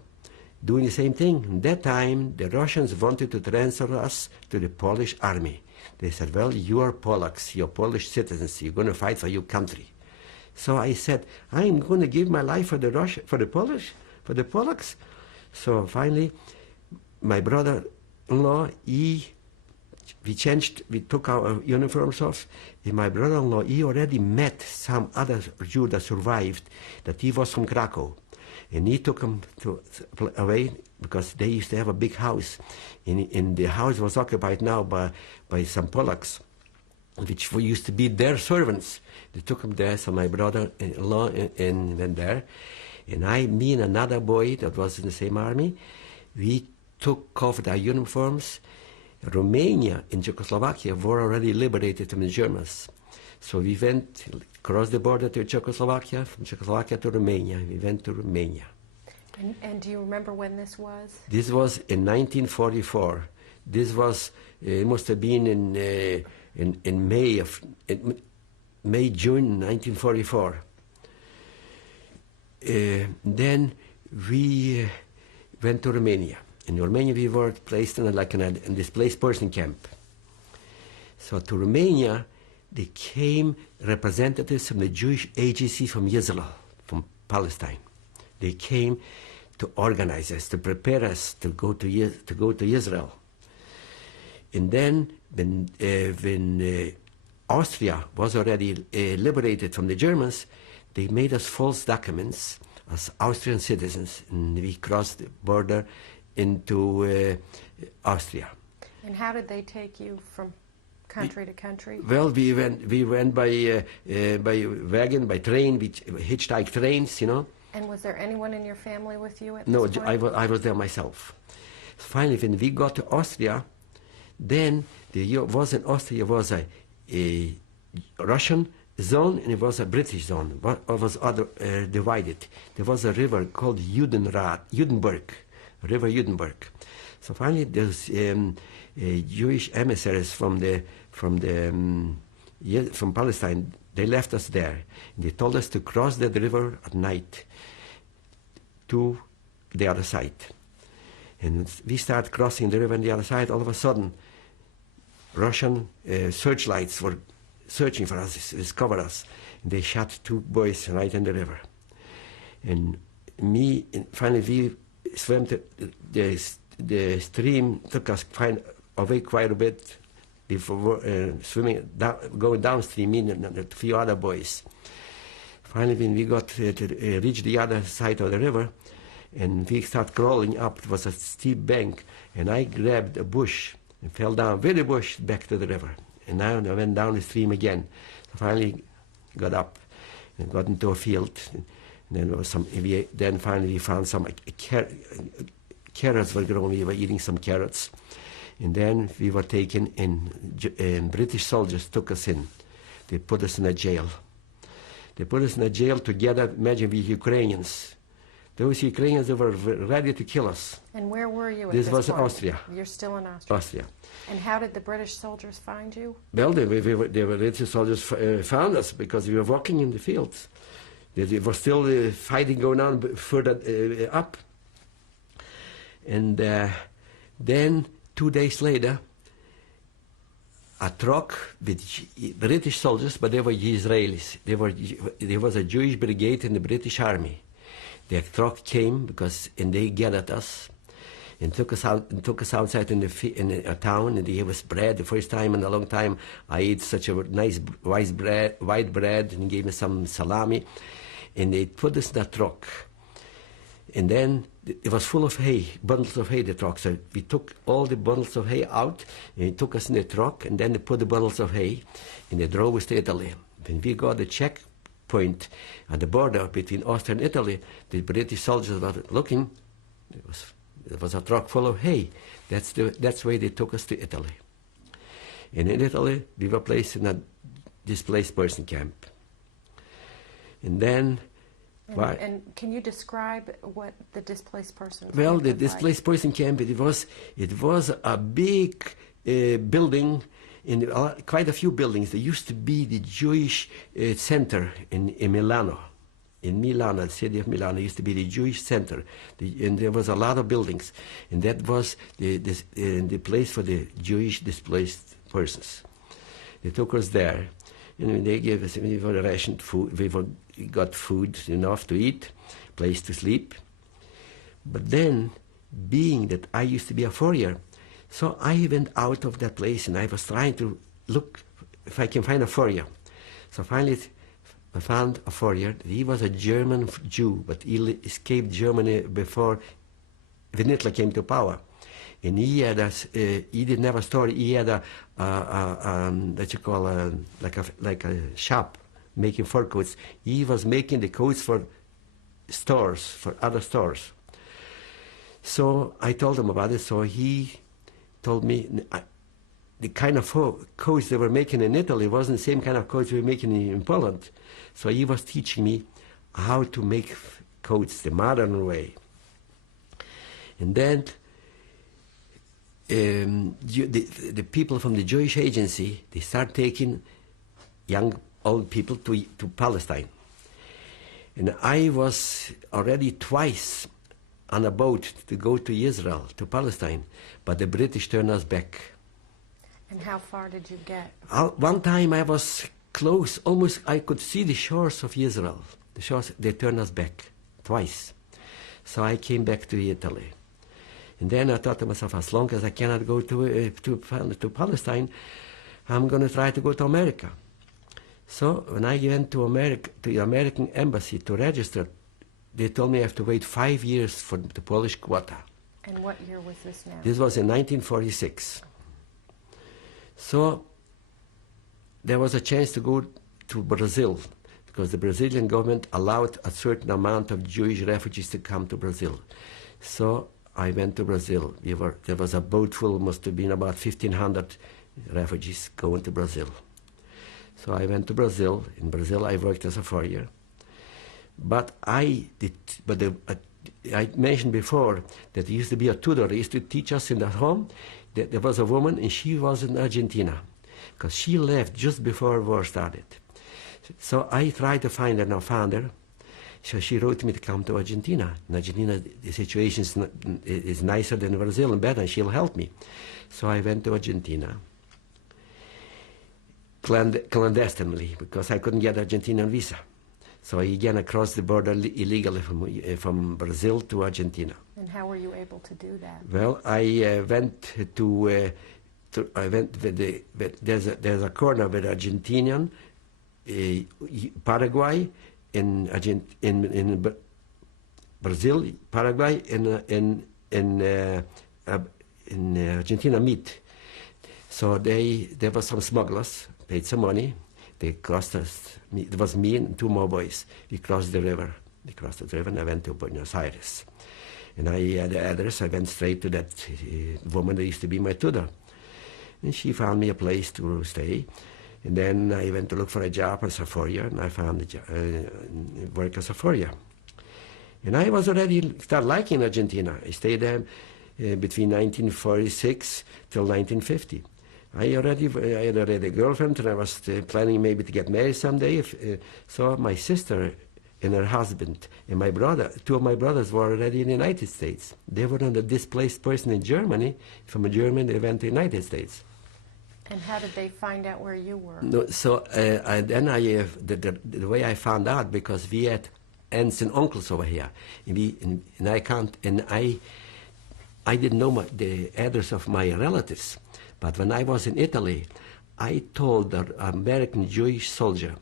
doing the same thing, at that time, the Russians wanted to transfer us to the Polish army. They said, well, you are Polacks, you're Polish citizens, you're going to fight for your country. So I said, I'm going to give my life for the Polacks. So finally, my brother-in-law, we took our uniforms off, and my brother-in-law, he already met some other Jew that survived, that he was from Krakow. And he took him away because they used to have a big house. And the house was occupied now by some Polacks, which used to be their servants. They took him there, so my brother-in-law and went there. And me and another boy that was in the same army, we took off our uniforms. Romania and Czechoslovakia were already liberated from the Germans. So we went across the border to Czechoslovakia, from Czechoslovakia to Romania. We went to Romania. And do you remember when this was? This was in 1944. This was, it must have been in May, June 1944. Then we went to Romania. In Romania, we were placed in a displaced person camp. So to Romania, they came representatives from the Jewish agency from Israel, from Palestine. They came to organize us, to prepare us to go to Israel. And then, when Austria was already liberated from the Germans, they made us false documents as Austrian citizens, and we crossed the border into Austria. And how did they take you from country to country? Well, we went by wagon, by train, hitchhike trains, you know. And was there anyone in your family with you at No, this point? I was there myself. Finally, when we got to Austria, then there was in Austria was a Russian zone and it was a British zone. What was other divided? There was a river called Judenburg, River Judenburg. So finally, there's Jewish emissaries from Palestine. They left us there. And they told us to cross that river at night to the other side. And we started crossing the river on the other side. All of a sudden, Russian searchlights were searching for us, discovered us. And they shot two boys right in the river. And finally we swam to the stream, took us away quite a bit before going downstream, me and a few other boys. Finally, when we got to reach the other side of the river, and we started crawling up, it was a steep bank, and I grabbed a bush and fell down with the bush back to the river. And now I went down the stream again. So finally got up and got into a field. And then there was then finally we found some carrots were growing. We were eating some carrots. And then we were taken in, British soldiers took us in. They put us in a jail. They put us in a jail together, imagine we Ukrainians. Those Ukrainians, they were ready to kill us. And where were you at This this was point? Austria. You're still in Austria. Austria. And how did the British soldiers find you? Well, the British soldiers found us because we were walking in the fields. There was still fighting going on further up. And then 2 days later, a truck with British soldiers, but they were Israelis. There was a Jewish brigade in the British Army. The truck came and they gathered us and took us outside in a town, and they gave us bread. The first time in a long time I ate such a nice white bread, and gave me some salami, and they put us in a truck. And then it was full of hay, bundles of hay, the truck. So we took all the bundles of hay out, and they took us in the truck, and then they put the bundles of hay, and they drove us to Italy. When we got the checkpoint at the border between Austria and Italy, the British soldiers were looking. It was a truck full of hay. That's why they took us to Italy. And in Italy, we were placed in a displaced person camp. And then... And can you describe what the displaced person camp Well, the was displaced person camp, it was a big building, in quite a few buildings. There used to be the Jewish center in Milano. In Milano, the city of Milano, used to be the Jewish center. And there was a lot of buildings. And that was the place for the Jewish displaced persons. They took us there. And they gave us, we were rationed food, we got food enough to eat, place to sleep. But then, being that I used to be a fourier, so I went out of that place and I was trying to look if I can find a fourier. So finally I found a fourier. He was a German Jew, but he escaped Germany before Hitler came to power. And he had he didn't have a store. He had what you call like a shop making fur coats. He was making the coats for stores, for other stores. So I told him about it. So he told me, the kind of coats they were making in Italy wasn't the same kind of coats we were making in Poland. So he was teaching me how to make coats the modern way. And then the people from the Jewish agency, they start taking old people to Palestine. And I was already twice on a boat to go to Israel, to Palestine, but the British turned us back. And how far did you get? One time I was close, almost I could see the shores of Israel. The shores, they turned us back twice. So I came back to Italy. And then I thought to myself, as long as I cannot go to Palestine, I'm going to try to go to America. So when I went to America, to the American embassy to register, they told me I have to wait 5 years for the Polish quota. And what year was this now? This was in 1946. So there was a chance to go to Brazil, because the Brazilian government allowed a certain amount of Jewish refugees to come to Brazil. So I went to Brazil. There was a boat full, must have been about 1,500 refugees going to Brazil. So I went to Brazil. In Brazil, I worked as a foreigner. But I mentioned before that there used to be a tutor. He used to teach us in the home. There was a woman, and she was in Argentina, because she left just before war started. So I tried to find her, and I found her. So she wrote me to come to Argentina. In Argentina, the situation is nicer than Brazil and better, and she'll help me. So I went to Argentina clandestinely, because I couldn't get Argentinian visa. So again, I crossed the border illegally from Brazil to Argentina. And how were you able to do that? Well, I went there's a corner with Argentinian, Paraguay, in Brazil, Paraguay, in Argentina meet. So there were some smugglers, paid some money. They crossed us. It was me and two more boys. We crossed the river. We crossed the river, and I went to Buenos Aires. And I had the address. I went straight to that woman that used to be my tutor. And she found me a place to stay. And then I went to look for a job as a foreigner, and I found work as a foreigner. And I was already start liking Argentina. I stayed there between 1946 till 1950. I had already a girlfriend, and I was planning maybe to get married someday. So my sister and her husband and my brother, two of my brothers were already in the United States. They were not a displaced person in Germany. From Germany, they went to the United States. And how did they find out where you were? No, so the way I found out, because we had aunts and uncles over here, and I didn't know the address of my relatives. But when I was in Italy, I told the American Jewish soldier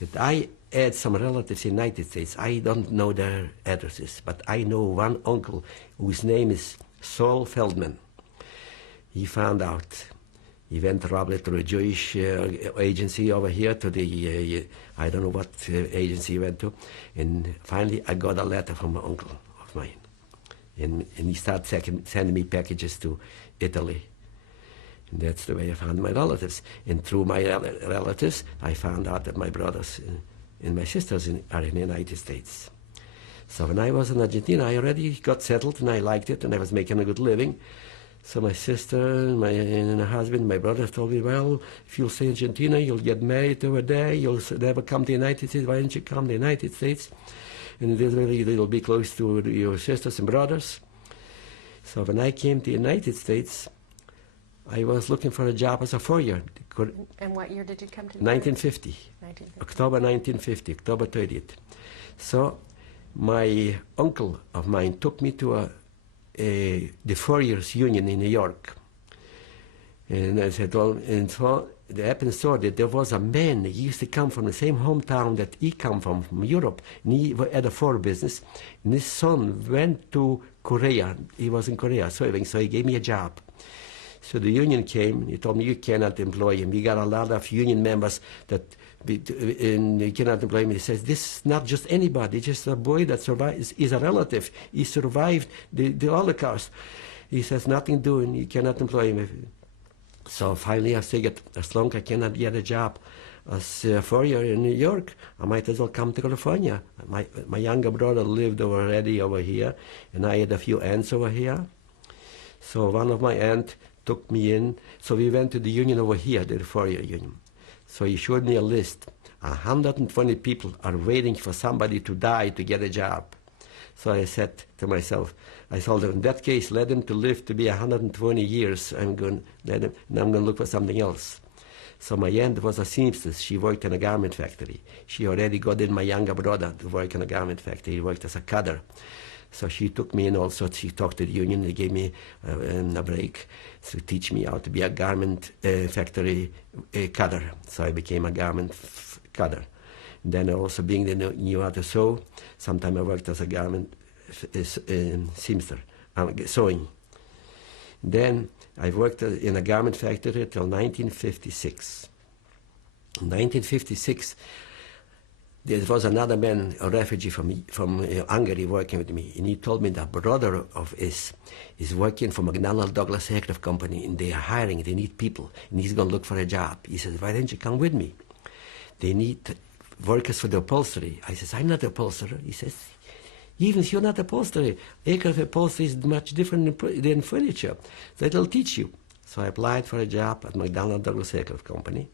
that I had some relatives in the United States. I don't know their addresses, but I know one uncle whose name is Saul Feldman. He found out. He went probably to a Jewish agency over here, to the, I don't know what agency he went to. And finally, I got a letter from an uncle of mine. And he started sending me packages to Italy. And that's the way I found my relatives. And through my relatives, I found out that my brothers and my sisters are in the United States. So when I was in Argentina, I already got settled, and I liked it, and I was making a good living. So my sister and my husband, my brothers told me, well, if you'll stay in Argentina, you'll get married over there, you'll never come to the United States. Why don't you come to the United States? And it'll be close to your sisters and brothers. So when I came to the United States, I was looking for a job as a foreigner. And what year did you come to? 1950. 1950. October 1950, October 30th. So my uncle of mine took me to the Foreigners Union in New York. And I said, well, and so it happened so that there was a man, he used to come from the same hometown that he come from Europe, and he had a fur business, and his son went to Korea. He was in Korea serving, so he gave me a job. So the union came, he told me, you cannot employ him. We got a lot of union members and you cannot employ him. He says, this is not just anybody, just a boy that survived, is a relative. He survived the Holocaust. He says, nothing doing, you cannot employ him. So finally I figured, as long as I cannot get a job as a furrier in New York, I might as well come to California. My younger brother lived already over here, and I had a few aunts over here. So one of my aunts took me in. So we went to the union over here, the furrier union. So he showed me a list. 120 people are waiting for somebody to die to get a job. So I said to myself, I told him, in that case, let him to live to be 120 years. I'm going to look for something else. So my aunt was a seamstress. She worked in a garment factory. She already got in my younger brother to work in a garment factory. He worked as a cutter. So she took me in also. She talked to the union. They gave me a break to teach me how to be a garment factory cutter. So I became a garment cutter. Then also being the knew how to sew. Sometimes I worked as a garment seamster, sewing. Then I worked in a garment factory till 1956. In 1956, there was another man, a refugee from Hungary, working with me, and he told me that brother of his is working for McDonnell Douglas Aircraft Company, and they are hiring, they need people, and he's going to look for a job. He says, why don't you come with me? They need workers for the upholstery. I says, I'm not the upholsterer. He says, even if you're not upholstery, aircraft upholstery is much different than furniture. So it'll teach you. So I applied for a job at McDonnell Douglas Aircraft Company.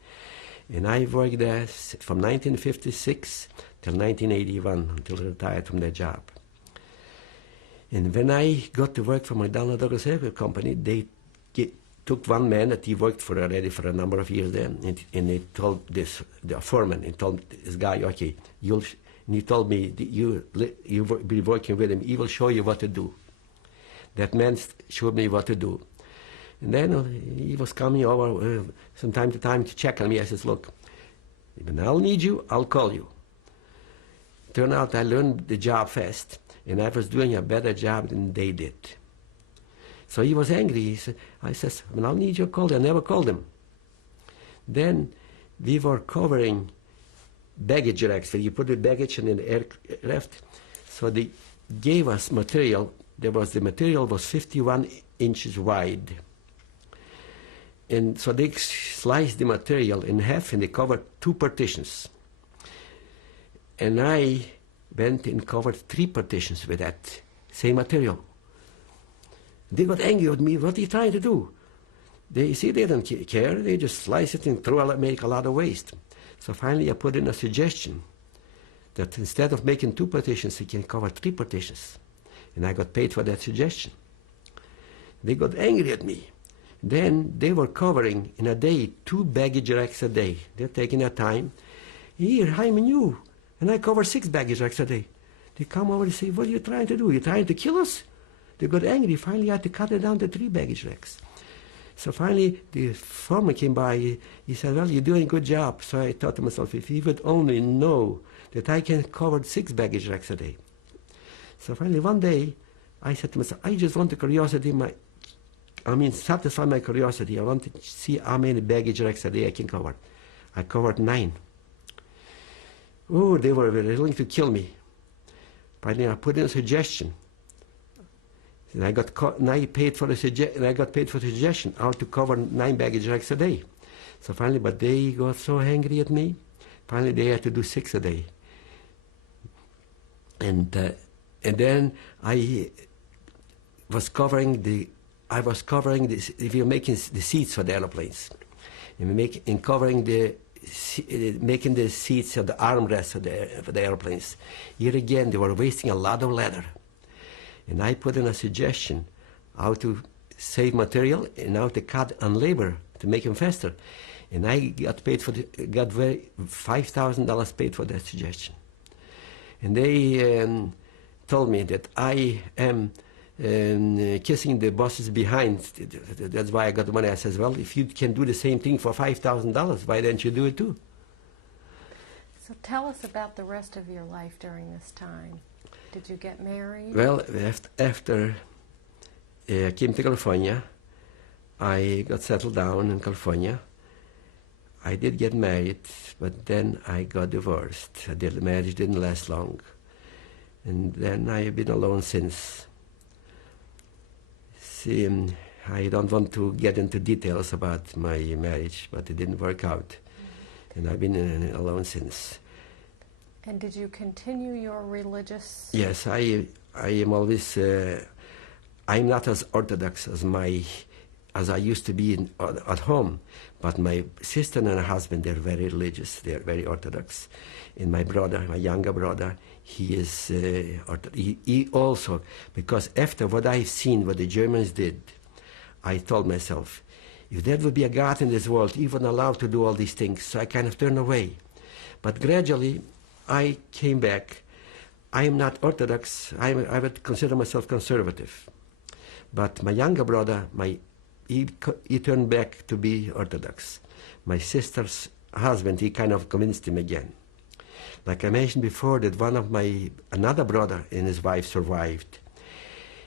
And I worked there from 1956 till 1981, until I retired from that job. And when I got to work for McDonnell Douglas Aircraft Company, they took one man that he worked for already for a number of years then, and they told the foreman, and told this guy, okay, and he told me, you'll be working with him, he will show you what to do. That man showed me what to do. And then he was coming over from time to time to check on me. I says, look, when I'll need you, I'll call you. Turned out I learned the job fast, and I was doing a better job than they did. So he was angry. I says, when I'll need you, call. I never called him. Then we were covering baggage racks, where you put the baggage in the aircraft. So they gave us material. The material was 51 inches wide. And so they sliced the material in half, and they covered 2 partitions. And I went and covered 3 partitions with that same material. They got angry with me. What are you trying to do? They don't care. They just slice it and make a lot of waste. So finally I put in a suggestion that instead of making 2 partitions, you can cover 3 partitions. And I got paid for that suggestion. They got angry at me. Then they were covering in a day 2 baggage racks a day. They're taking their time. Here, I'm new, and I cover 6 baggage racks a day. They come over and say, what are you trying to do? You're trying to kill us? They got angry. Finally, I had to cut it down to 3 baggage racks. So finally, the foreman came by. He said, well, you're doing a good job. So I thought to myself, if he would only know that I can cover 6 baggage racks a day. So finally, one day, I said to myself, I just want the curiosity, satisfy my curiosity. I want to see how many baggage racks a day I can cover. I covered 9. Oh, they were willing to kill me. Finally, I put in a suggestion. And I got paid for the suggestion how to cover 9 baggage racks a day. So finally, but they got so angry at me. Finally, they had to do 6 a day. And then I was covering the. If you're making the seats for the airplanes, and making the seats of the armrests for the airplanes. Here again, they were wasting a lot of leather. And I put in a suggestion how to save material and how to cut on labor to make them faster. And I got paid $5,000 paid for that suggestion. And they told me that I am kissing the bosses behind. That's why I got the money. I says, well, if you can do the same thing for $5,000, why don't you do it too? So tell us about the rest of your life during this time. Did you get married? Well, after I came to California, I got settled down in California. I did get married, but then I got divorced. The marriage didn't last long. And then I have been alone since. See, I don't want to get into details about my marriage, but it didn't work out. And I've been alone since. And did you continue your religious... Yes, I am always... I'm not as orthodox as I used to be at home, but my sister and her husband, they're very religious, they're very orthodox. And my brother, my younger brother, he is he also, because after what I've seen, what the Germans did, I told myself, if there would be a God in this world, he wouldn't allow to do all these things. So I kind of turned away. But gradually, I came back. I am not orthodox. I would consider myself conservative. But my younger brother, he turned back to be orthodox. My sister's husband, he kind of convinced him again. Like I mentioned before, that another brother and his wife survived.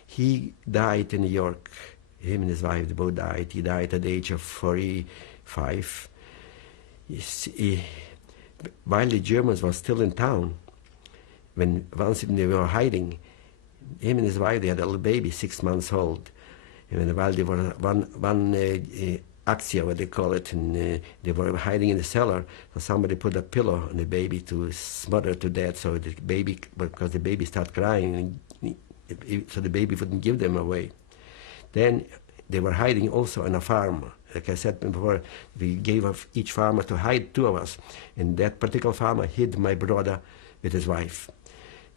He died in New York. Him and his wife, they both died. He died at the age of 45. While the Germans were still in town, once they were hiding, him and his wife, they had a little baby, 6 months old. And while they were axia, what they call it, and they were hiding in the cellar, so somebody put a pillow on the baby to smother to death, so the baby, because the baby started crying, so the baby wouldn't give them away. Then they were hiding also on a farm. Like I said before, we gave each farmer to hide 2 of us, and that particular farmer hid my brother with his wife.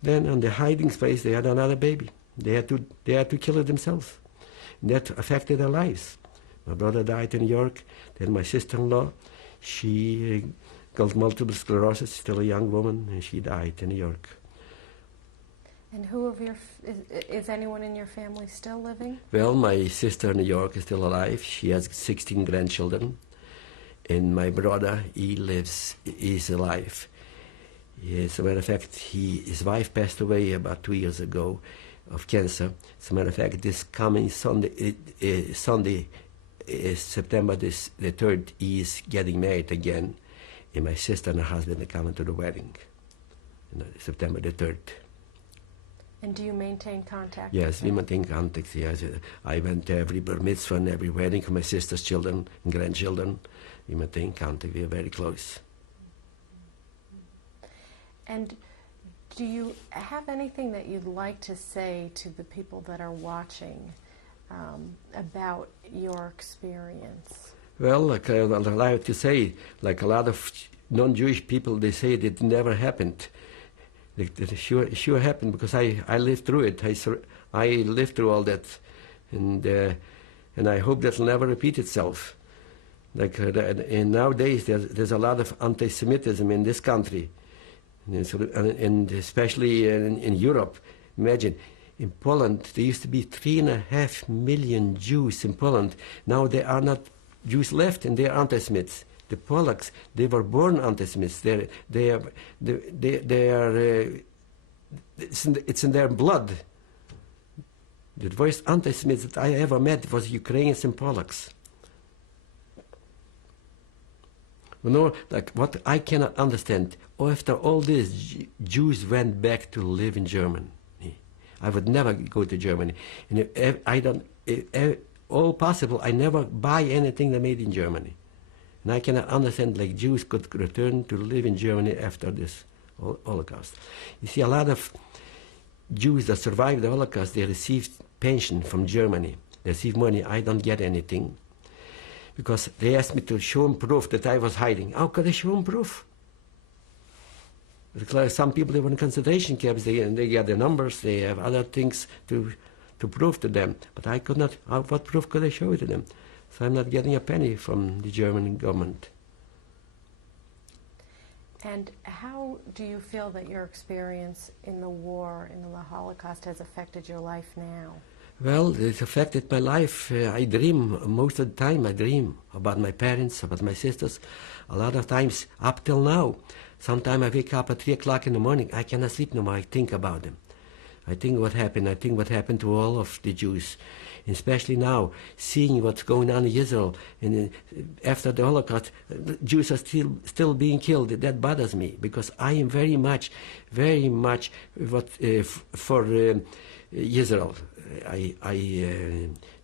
Then on the hiding place, they had another baby. They had to kill it themselves. And that affected their lives. My brother died in New York. Then my sister-in-law, she got multiple sclerosis, still a young woman, and she died in New York. And who of is anyone in your family still living? Well, my sister in New York is still alive. She has 16 grandchildren. And my brother, he's alive. As a matter of fact, his wife passed away about 2 years ago of cancer. As a matter of fact, this coming Sunday, September the 3rd, he is getting married again. And my sister and her husband are coming to the wedding, September the 3rd. And do you maintain contact? Yes, we maintain contact. Yes. I went to every bar mitzvah and every wedding for my sister's children and grandchildren. We maintain contact. We are very close. And do you have anything that you'd like to say to the people that are watching about your experience? Well, like I like to say, like a lot of non-Jewish people, they say that it never happened. It sure happened because I lived through it. I lived through all that, and I hope that'll never repeat itself. Like and nowadays, there's a lot of anti-Semitism in this country. And especially in Europe. Imagine, in Poland, there used to be 3.5 million Jews in Poland. Now there are not Jews left, and they are anti-Semites. The Polacks, they were born anti-Semites. It's in their blood. The worst anti-Semites that I ever met was Ukrainians and Polacks. You know, like what I cannot understand, after all this, Jews went back to live in Germany. I would never go to Germany. And all possible, I never buy anything that made in Germany. And I cannot understand, like Jews could return to live in Germany after this Holocaust. You see, a lot of Jews that survived the Holocaust, they received pension from Germany. They received money. I don't get anything. Because they asked me to show them proof that I was hiding. How could I show them proof? Because some people, they were in concentration camps, they get their numbers, they have other things to prove to them. But I could not, what proof could I show to them? So I'm not getting a penny from the German government. And how do you feel that your experience in the war, in the Holocaust, has affected your life now? Well, it affected my life. I dream, most of the time I dream about my parents, about my sisters. A lot of times, up till now, sometimes I wake up at 3 o'clock in the morning, I cannot sleep no more, I think about them. I think what happened to all of the Jews. Especially now, seeing what's going on in Israel, and after the Holocaust, Jews are still being killed. That bothers me, because I am very much for Israel. I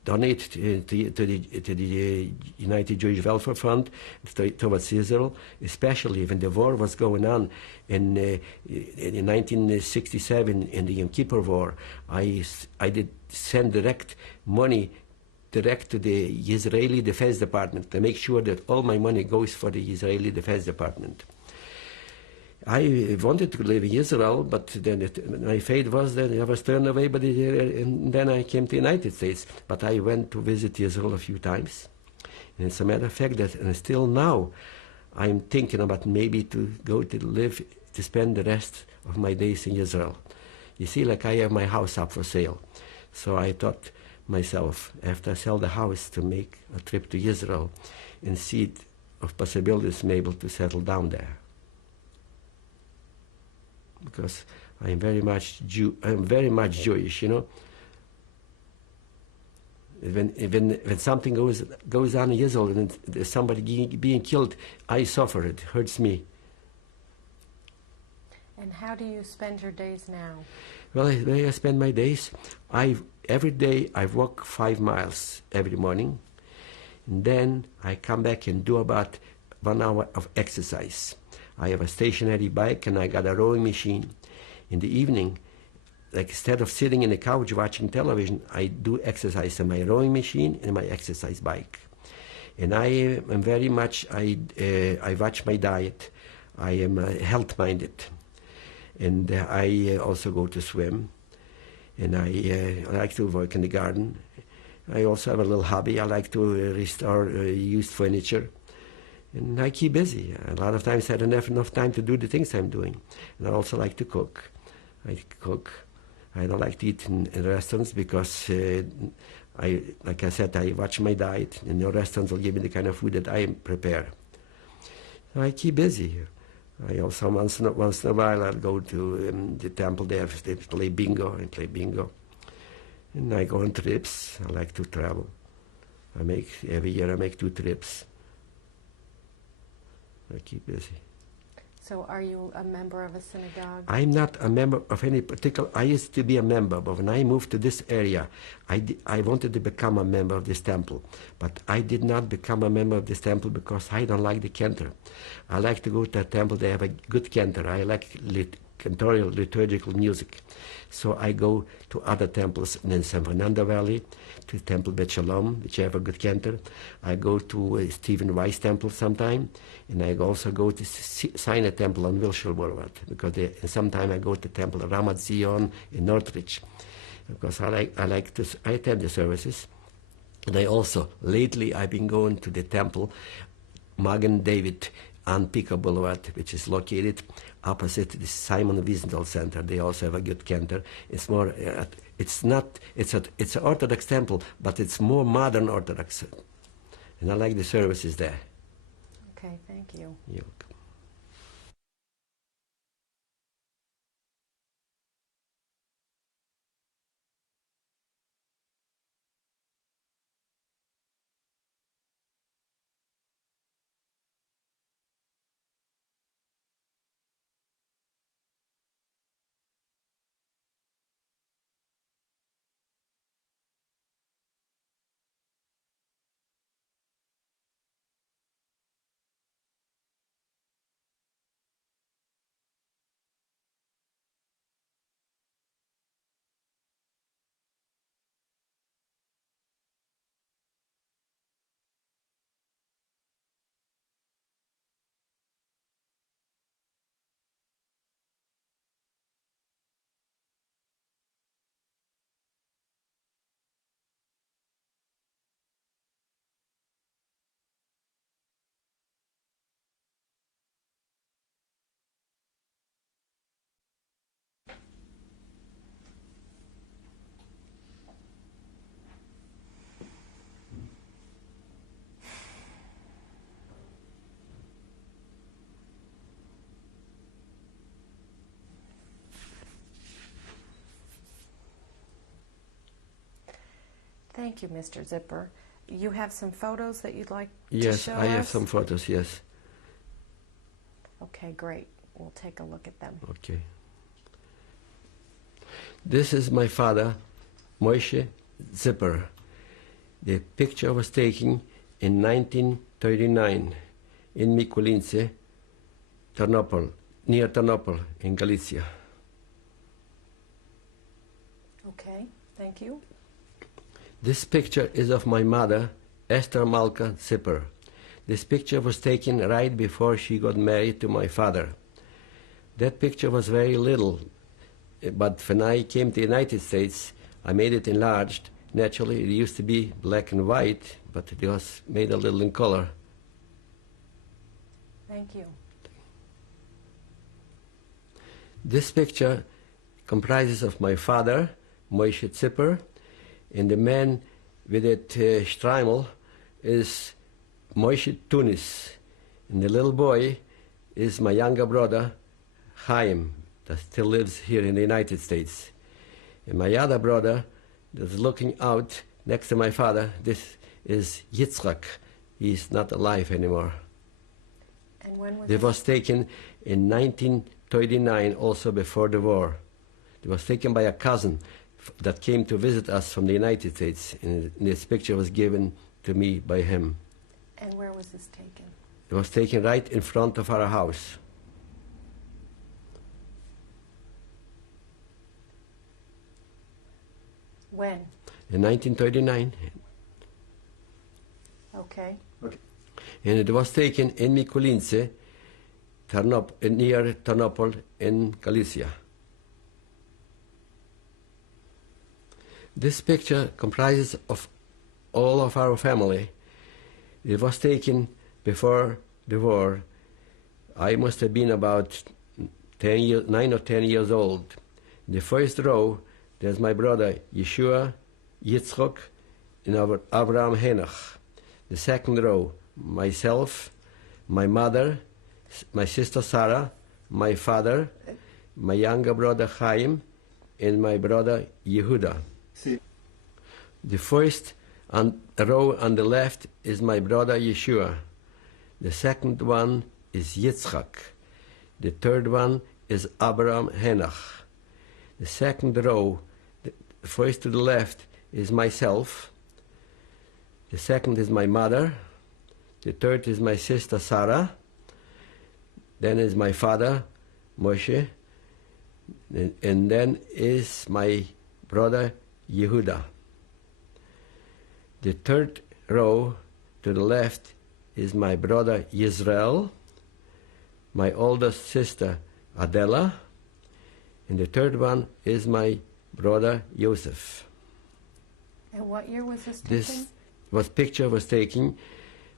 donate to the United Jewish Welfare Fund towards Israel, especially when the war was going on in 1967 in the Yom Kippur War. I did send direct money direct to the Israeli Defense Department to make sure that all my money goes for the Israeli Defense Department. I wanted to live in Israel, but then my fate was that I was turned away by and then I came to the United States. But I went to visit Israel a few times. And as a matter of fact, and still now, I'm thinking about maybe to go to live, to spend the rest of my days in Israel. You see, like I have my house up for sale. So I thought myself, after I sell the house, to make a trip to Israel and see of possibilities maybe to settle down there. Because I'm very much Jewish, you know. When something goes on in Israel and there's somebody being killed, I suffer. It hurts me. And how do you spend your days now? Well, the way I spend my days, every day I walk 5 miles every morning, and then I come back and do about 1 hour of exercise. I have a stationary bike and I got a rowing machine. In the evening, like instead of sitting in the couch watching television, I do exercise on my rowing machine and my exercise bike. And I am very much, I watch my diet. I am health-minded. And I also go to swim. And I like to work in the garden. I also have a little hobby. I like to restore used furniture. And I keep busy. A lot of times I don't have enough time to do the things I'm doing. And I also like to cook. I cook. I don't like to eat in restaurants because, like I said, I watch my diet. And no restaurants will give me the kind of food that I prepare. So I keep busy. I also, once in a while, I'll go to the temple there. They play bingo. I play bingo. And I go on trips. I like to travel. Every year I make 2 trips. I keep busy. So are you a member of a synagogue? I'm not a member of any particular. I used to be a member, but when I moved to this area, I wanted to become a member of this temple. But I did not become a member of this temple because I don't like the cantor. I like to go to a temple that have a good cantor. I like cantorial liturgical music. So I go to other temples in San Fernando Valley, to Temple Bet Shalom, which have a good cantor. I go to Stephen Weiss Temple sometime, and I also go to Sinai Temple on Wilshire Boulevard, because sometime I go to Temple Ramat Zion in Northridge, because I attend the services. And I also, lately I've been going to the temple Magen David on Pico Boulevard, which is located opposite the Simon Wiesenthal Center. They also have a good cantor. It's more, it's an Orthodox temple, but it's more modern Orthodox. And I like the services there. Okay, thank you. You're welcome. Thank you, Mr. Zipper. You have some photos that you'd like to Yes, show I have us? some photos, yes. Okay, great. We'll take a look at them. Okay. This is my father, Moshe Zipper. The picture was taken in 1939 in Mikulince, Ternopil, near Ternopil in Galicia. Okay, thank you. This picture is of my mother, Esther Malka Zipper. This picture was taken right before she got married to my father. That picture was very little, but when I came to the United States, I made it enlarged. Naturally, it used to be black and white, but it was made a little in color. Thank you. This picture comprises of my father, Moshe Zipper, and the man with that streimel is Moshe Tunis. And the little boy is my younger brother, Chaim, that still lives here in the United States. And my other brother that's looking out next to my father, this is Yitzchak. He's not alive anymore. And when was It was taken in 1939, also before the war. It was taken by a cousin that came to visit us from the United States, and this picture was given to me by him. And where was this taken? It was taken right in front of our house. When? In 1939. Okay. And it was taken in Mikulince, near Ternopil in Galicia. This picture comprises of all of our family. It was taken before the war. I must have been about 9 or 10 years old. The first row, there's my brother Yeshua, Yitzchok, and Abraham Henoch. The second row, myself, my mother, my sister Sarah, my father, my younger brother Chaim, and my brother Yehuda. See. The first row on the left is my brother Yeshua. The second one is Yitzchak. The third one is Abraham Henoch. The second row, the first to the left, is myself. The second is my mother. The third is my sister Sarah. Then is my father Moshe. And then is my brother Yehuda. The third row to the left is my brother Yisrael, my oldest sister Adela, and the third one is my brother Yosef. And what year was this taken? This picture was taken,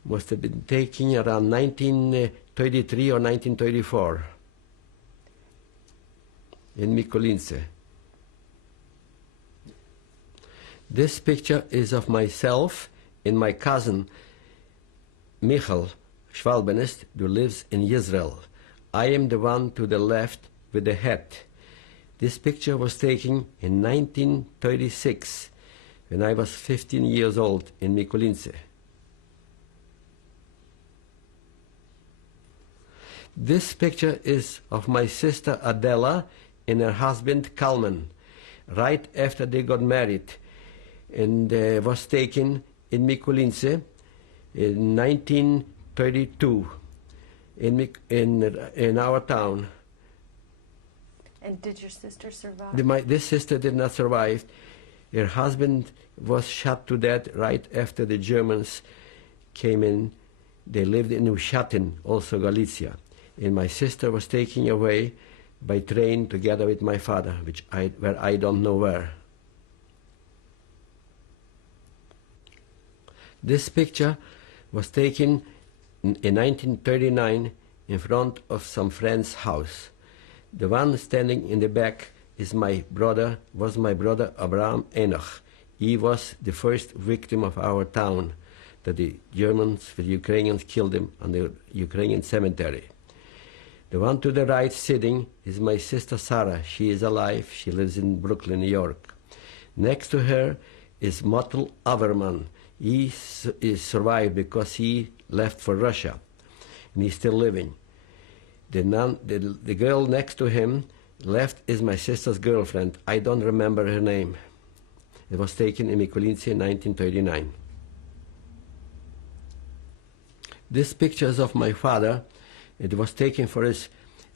must have been taken around 1933 or 1934 in Mikulince. This picture is of myself and my cousin Michal Schwalbenist, who lives in Israel. I am the one to the left with the hat. This picture was taken in 1936 when I was 15 years old in Mikulince. This picture is of my sister Adela and her husband Kalman, right after they got married, and was taken in Mikulince in 1932 in our town. And did your sister survive? This sister did not survive. Her husband was shot to death right after the Germans came in. They lived in Ushatin, also Galicia. And my sister was taken away by train together with my father, where I don't know where. This picture was taken in 1939 in front of some friend's house. The one standing in the back was my brother Abraham Enoch. He was the first victim of our town, that the Germans, the Ukrainians killed him on the Ukrainian cemetery. The one to the right sitting is my sister Sarah. She is alive. She lives in Brooklyn, New York. Next to her is Motel Averman. He survived because he left for Russia, and he's still living. The girl next to him left is my sister's girlfriend. I don't remember her name. It was taken in Mikulince in 1939. This picture is of my father. It was taken for his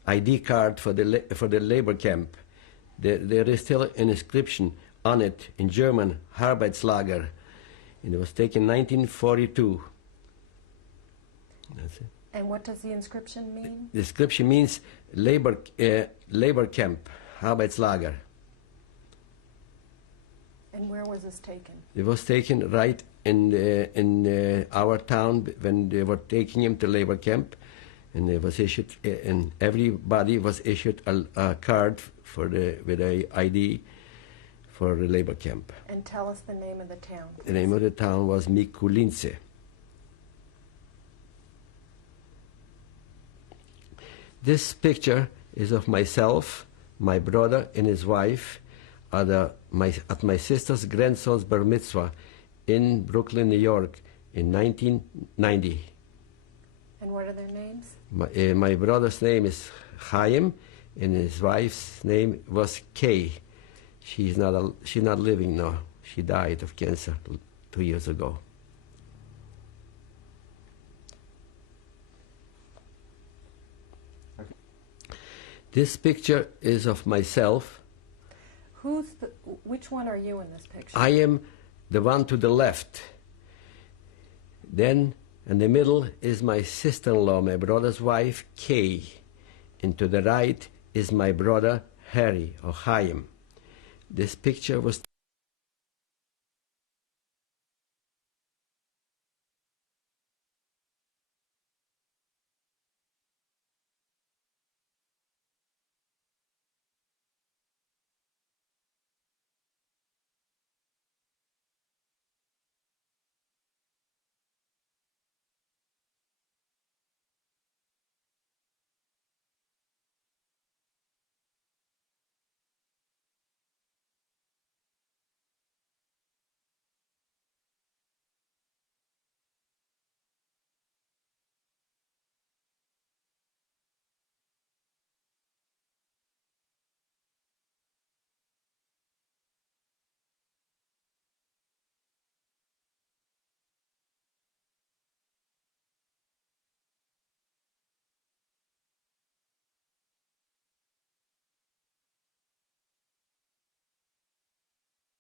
ID card for the labor camp. There is still an inscription on it in German, Arbeitslager, and it was taken 1942. That's it. And what does the inscription mean? The inscription means labor camp, Arbeitslager. And where was this taken? It was taken right in our town when they were taking him to labor camp, and it was issued, and everybody was issued a card with a ID for the labor camp. And tell us the name of the town, please. The name of the town was Mikulince. This picture is of myself, my brother, and his wife at my sister's grandson's bar mitzvah in Brooklyn, New York, in 1990. And what are their names? My brother's name is Chaim, and his wife's name was Kay. She's not living now. She died of cancer 2 years ago. This picture is of myself. Which one are you in this picture? I am the one to the left. Then in the middle is my sister-in-law, my brother's wife, Kay. And to the right is my brother, Harry, or Chaim. This picture was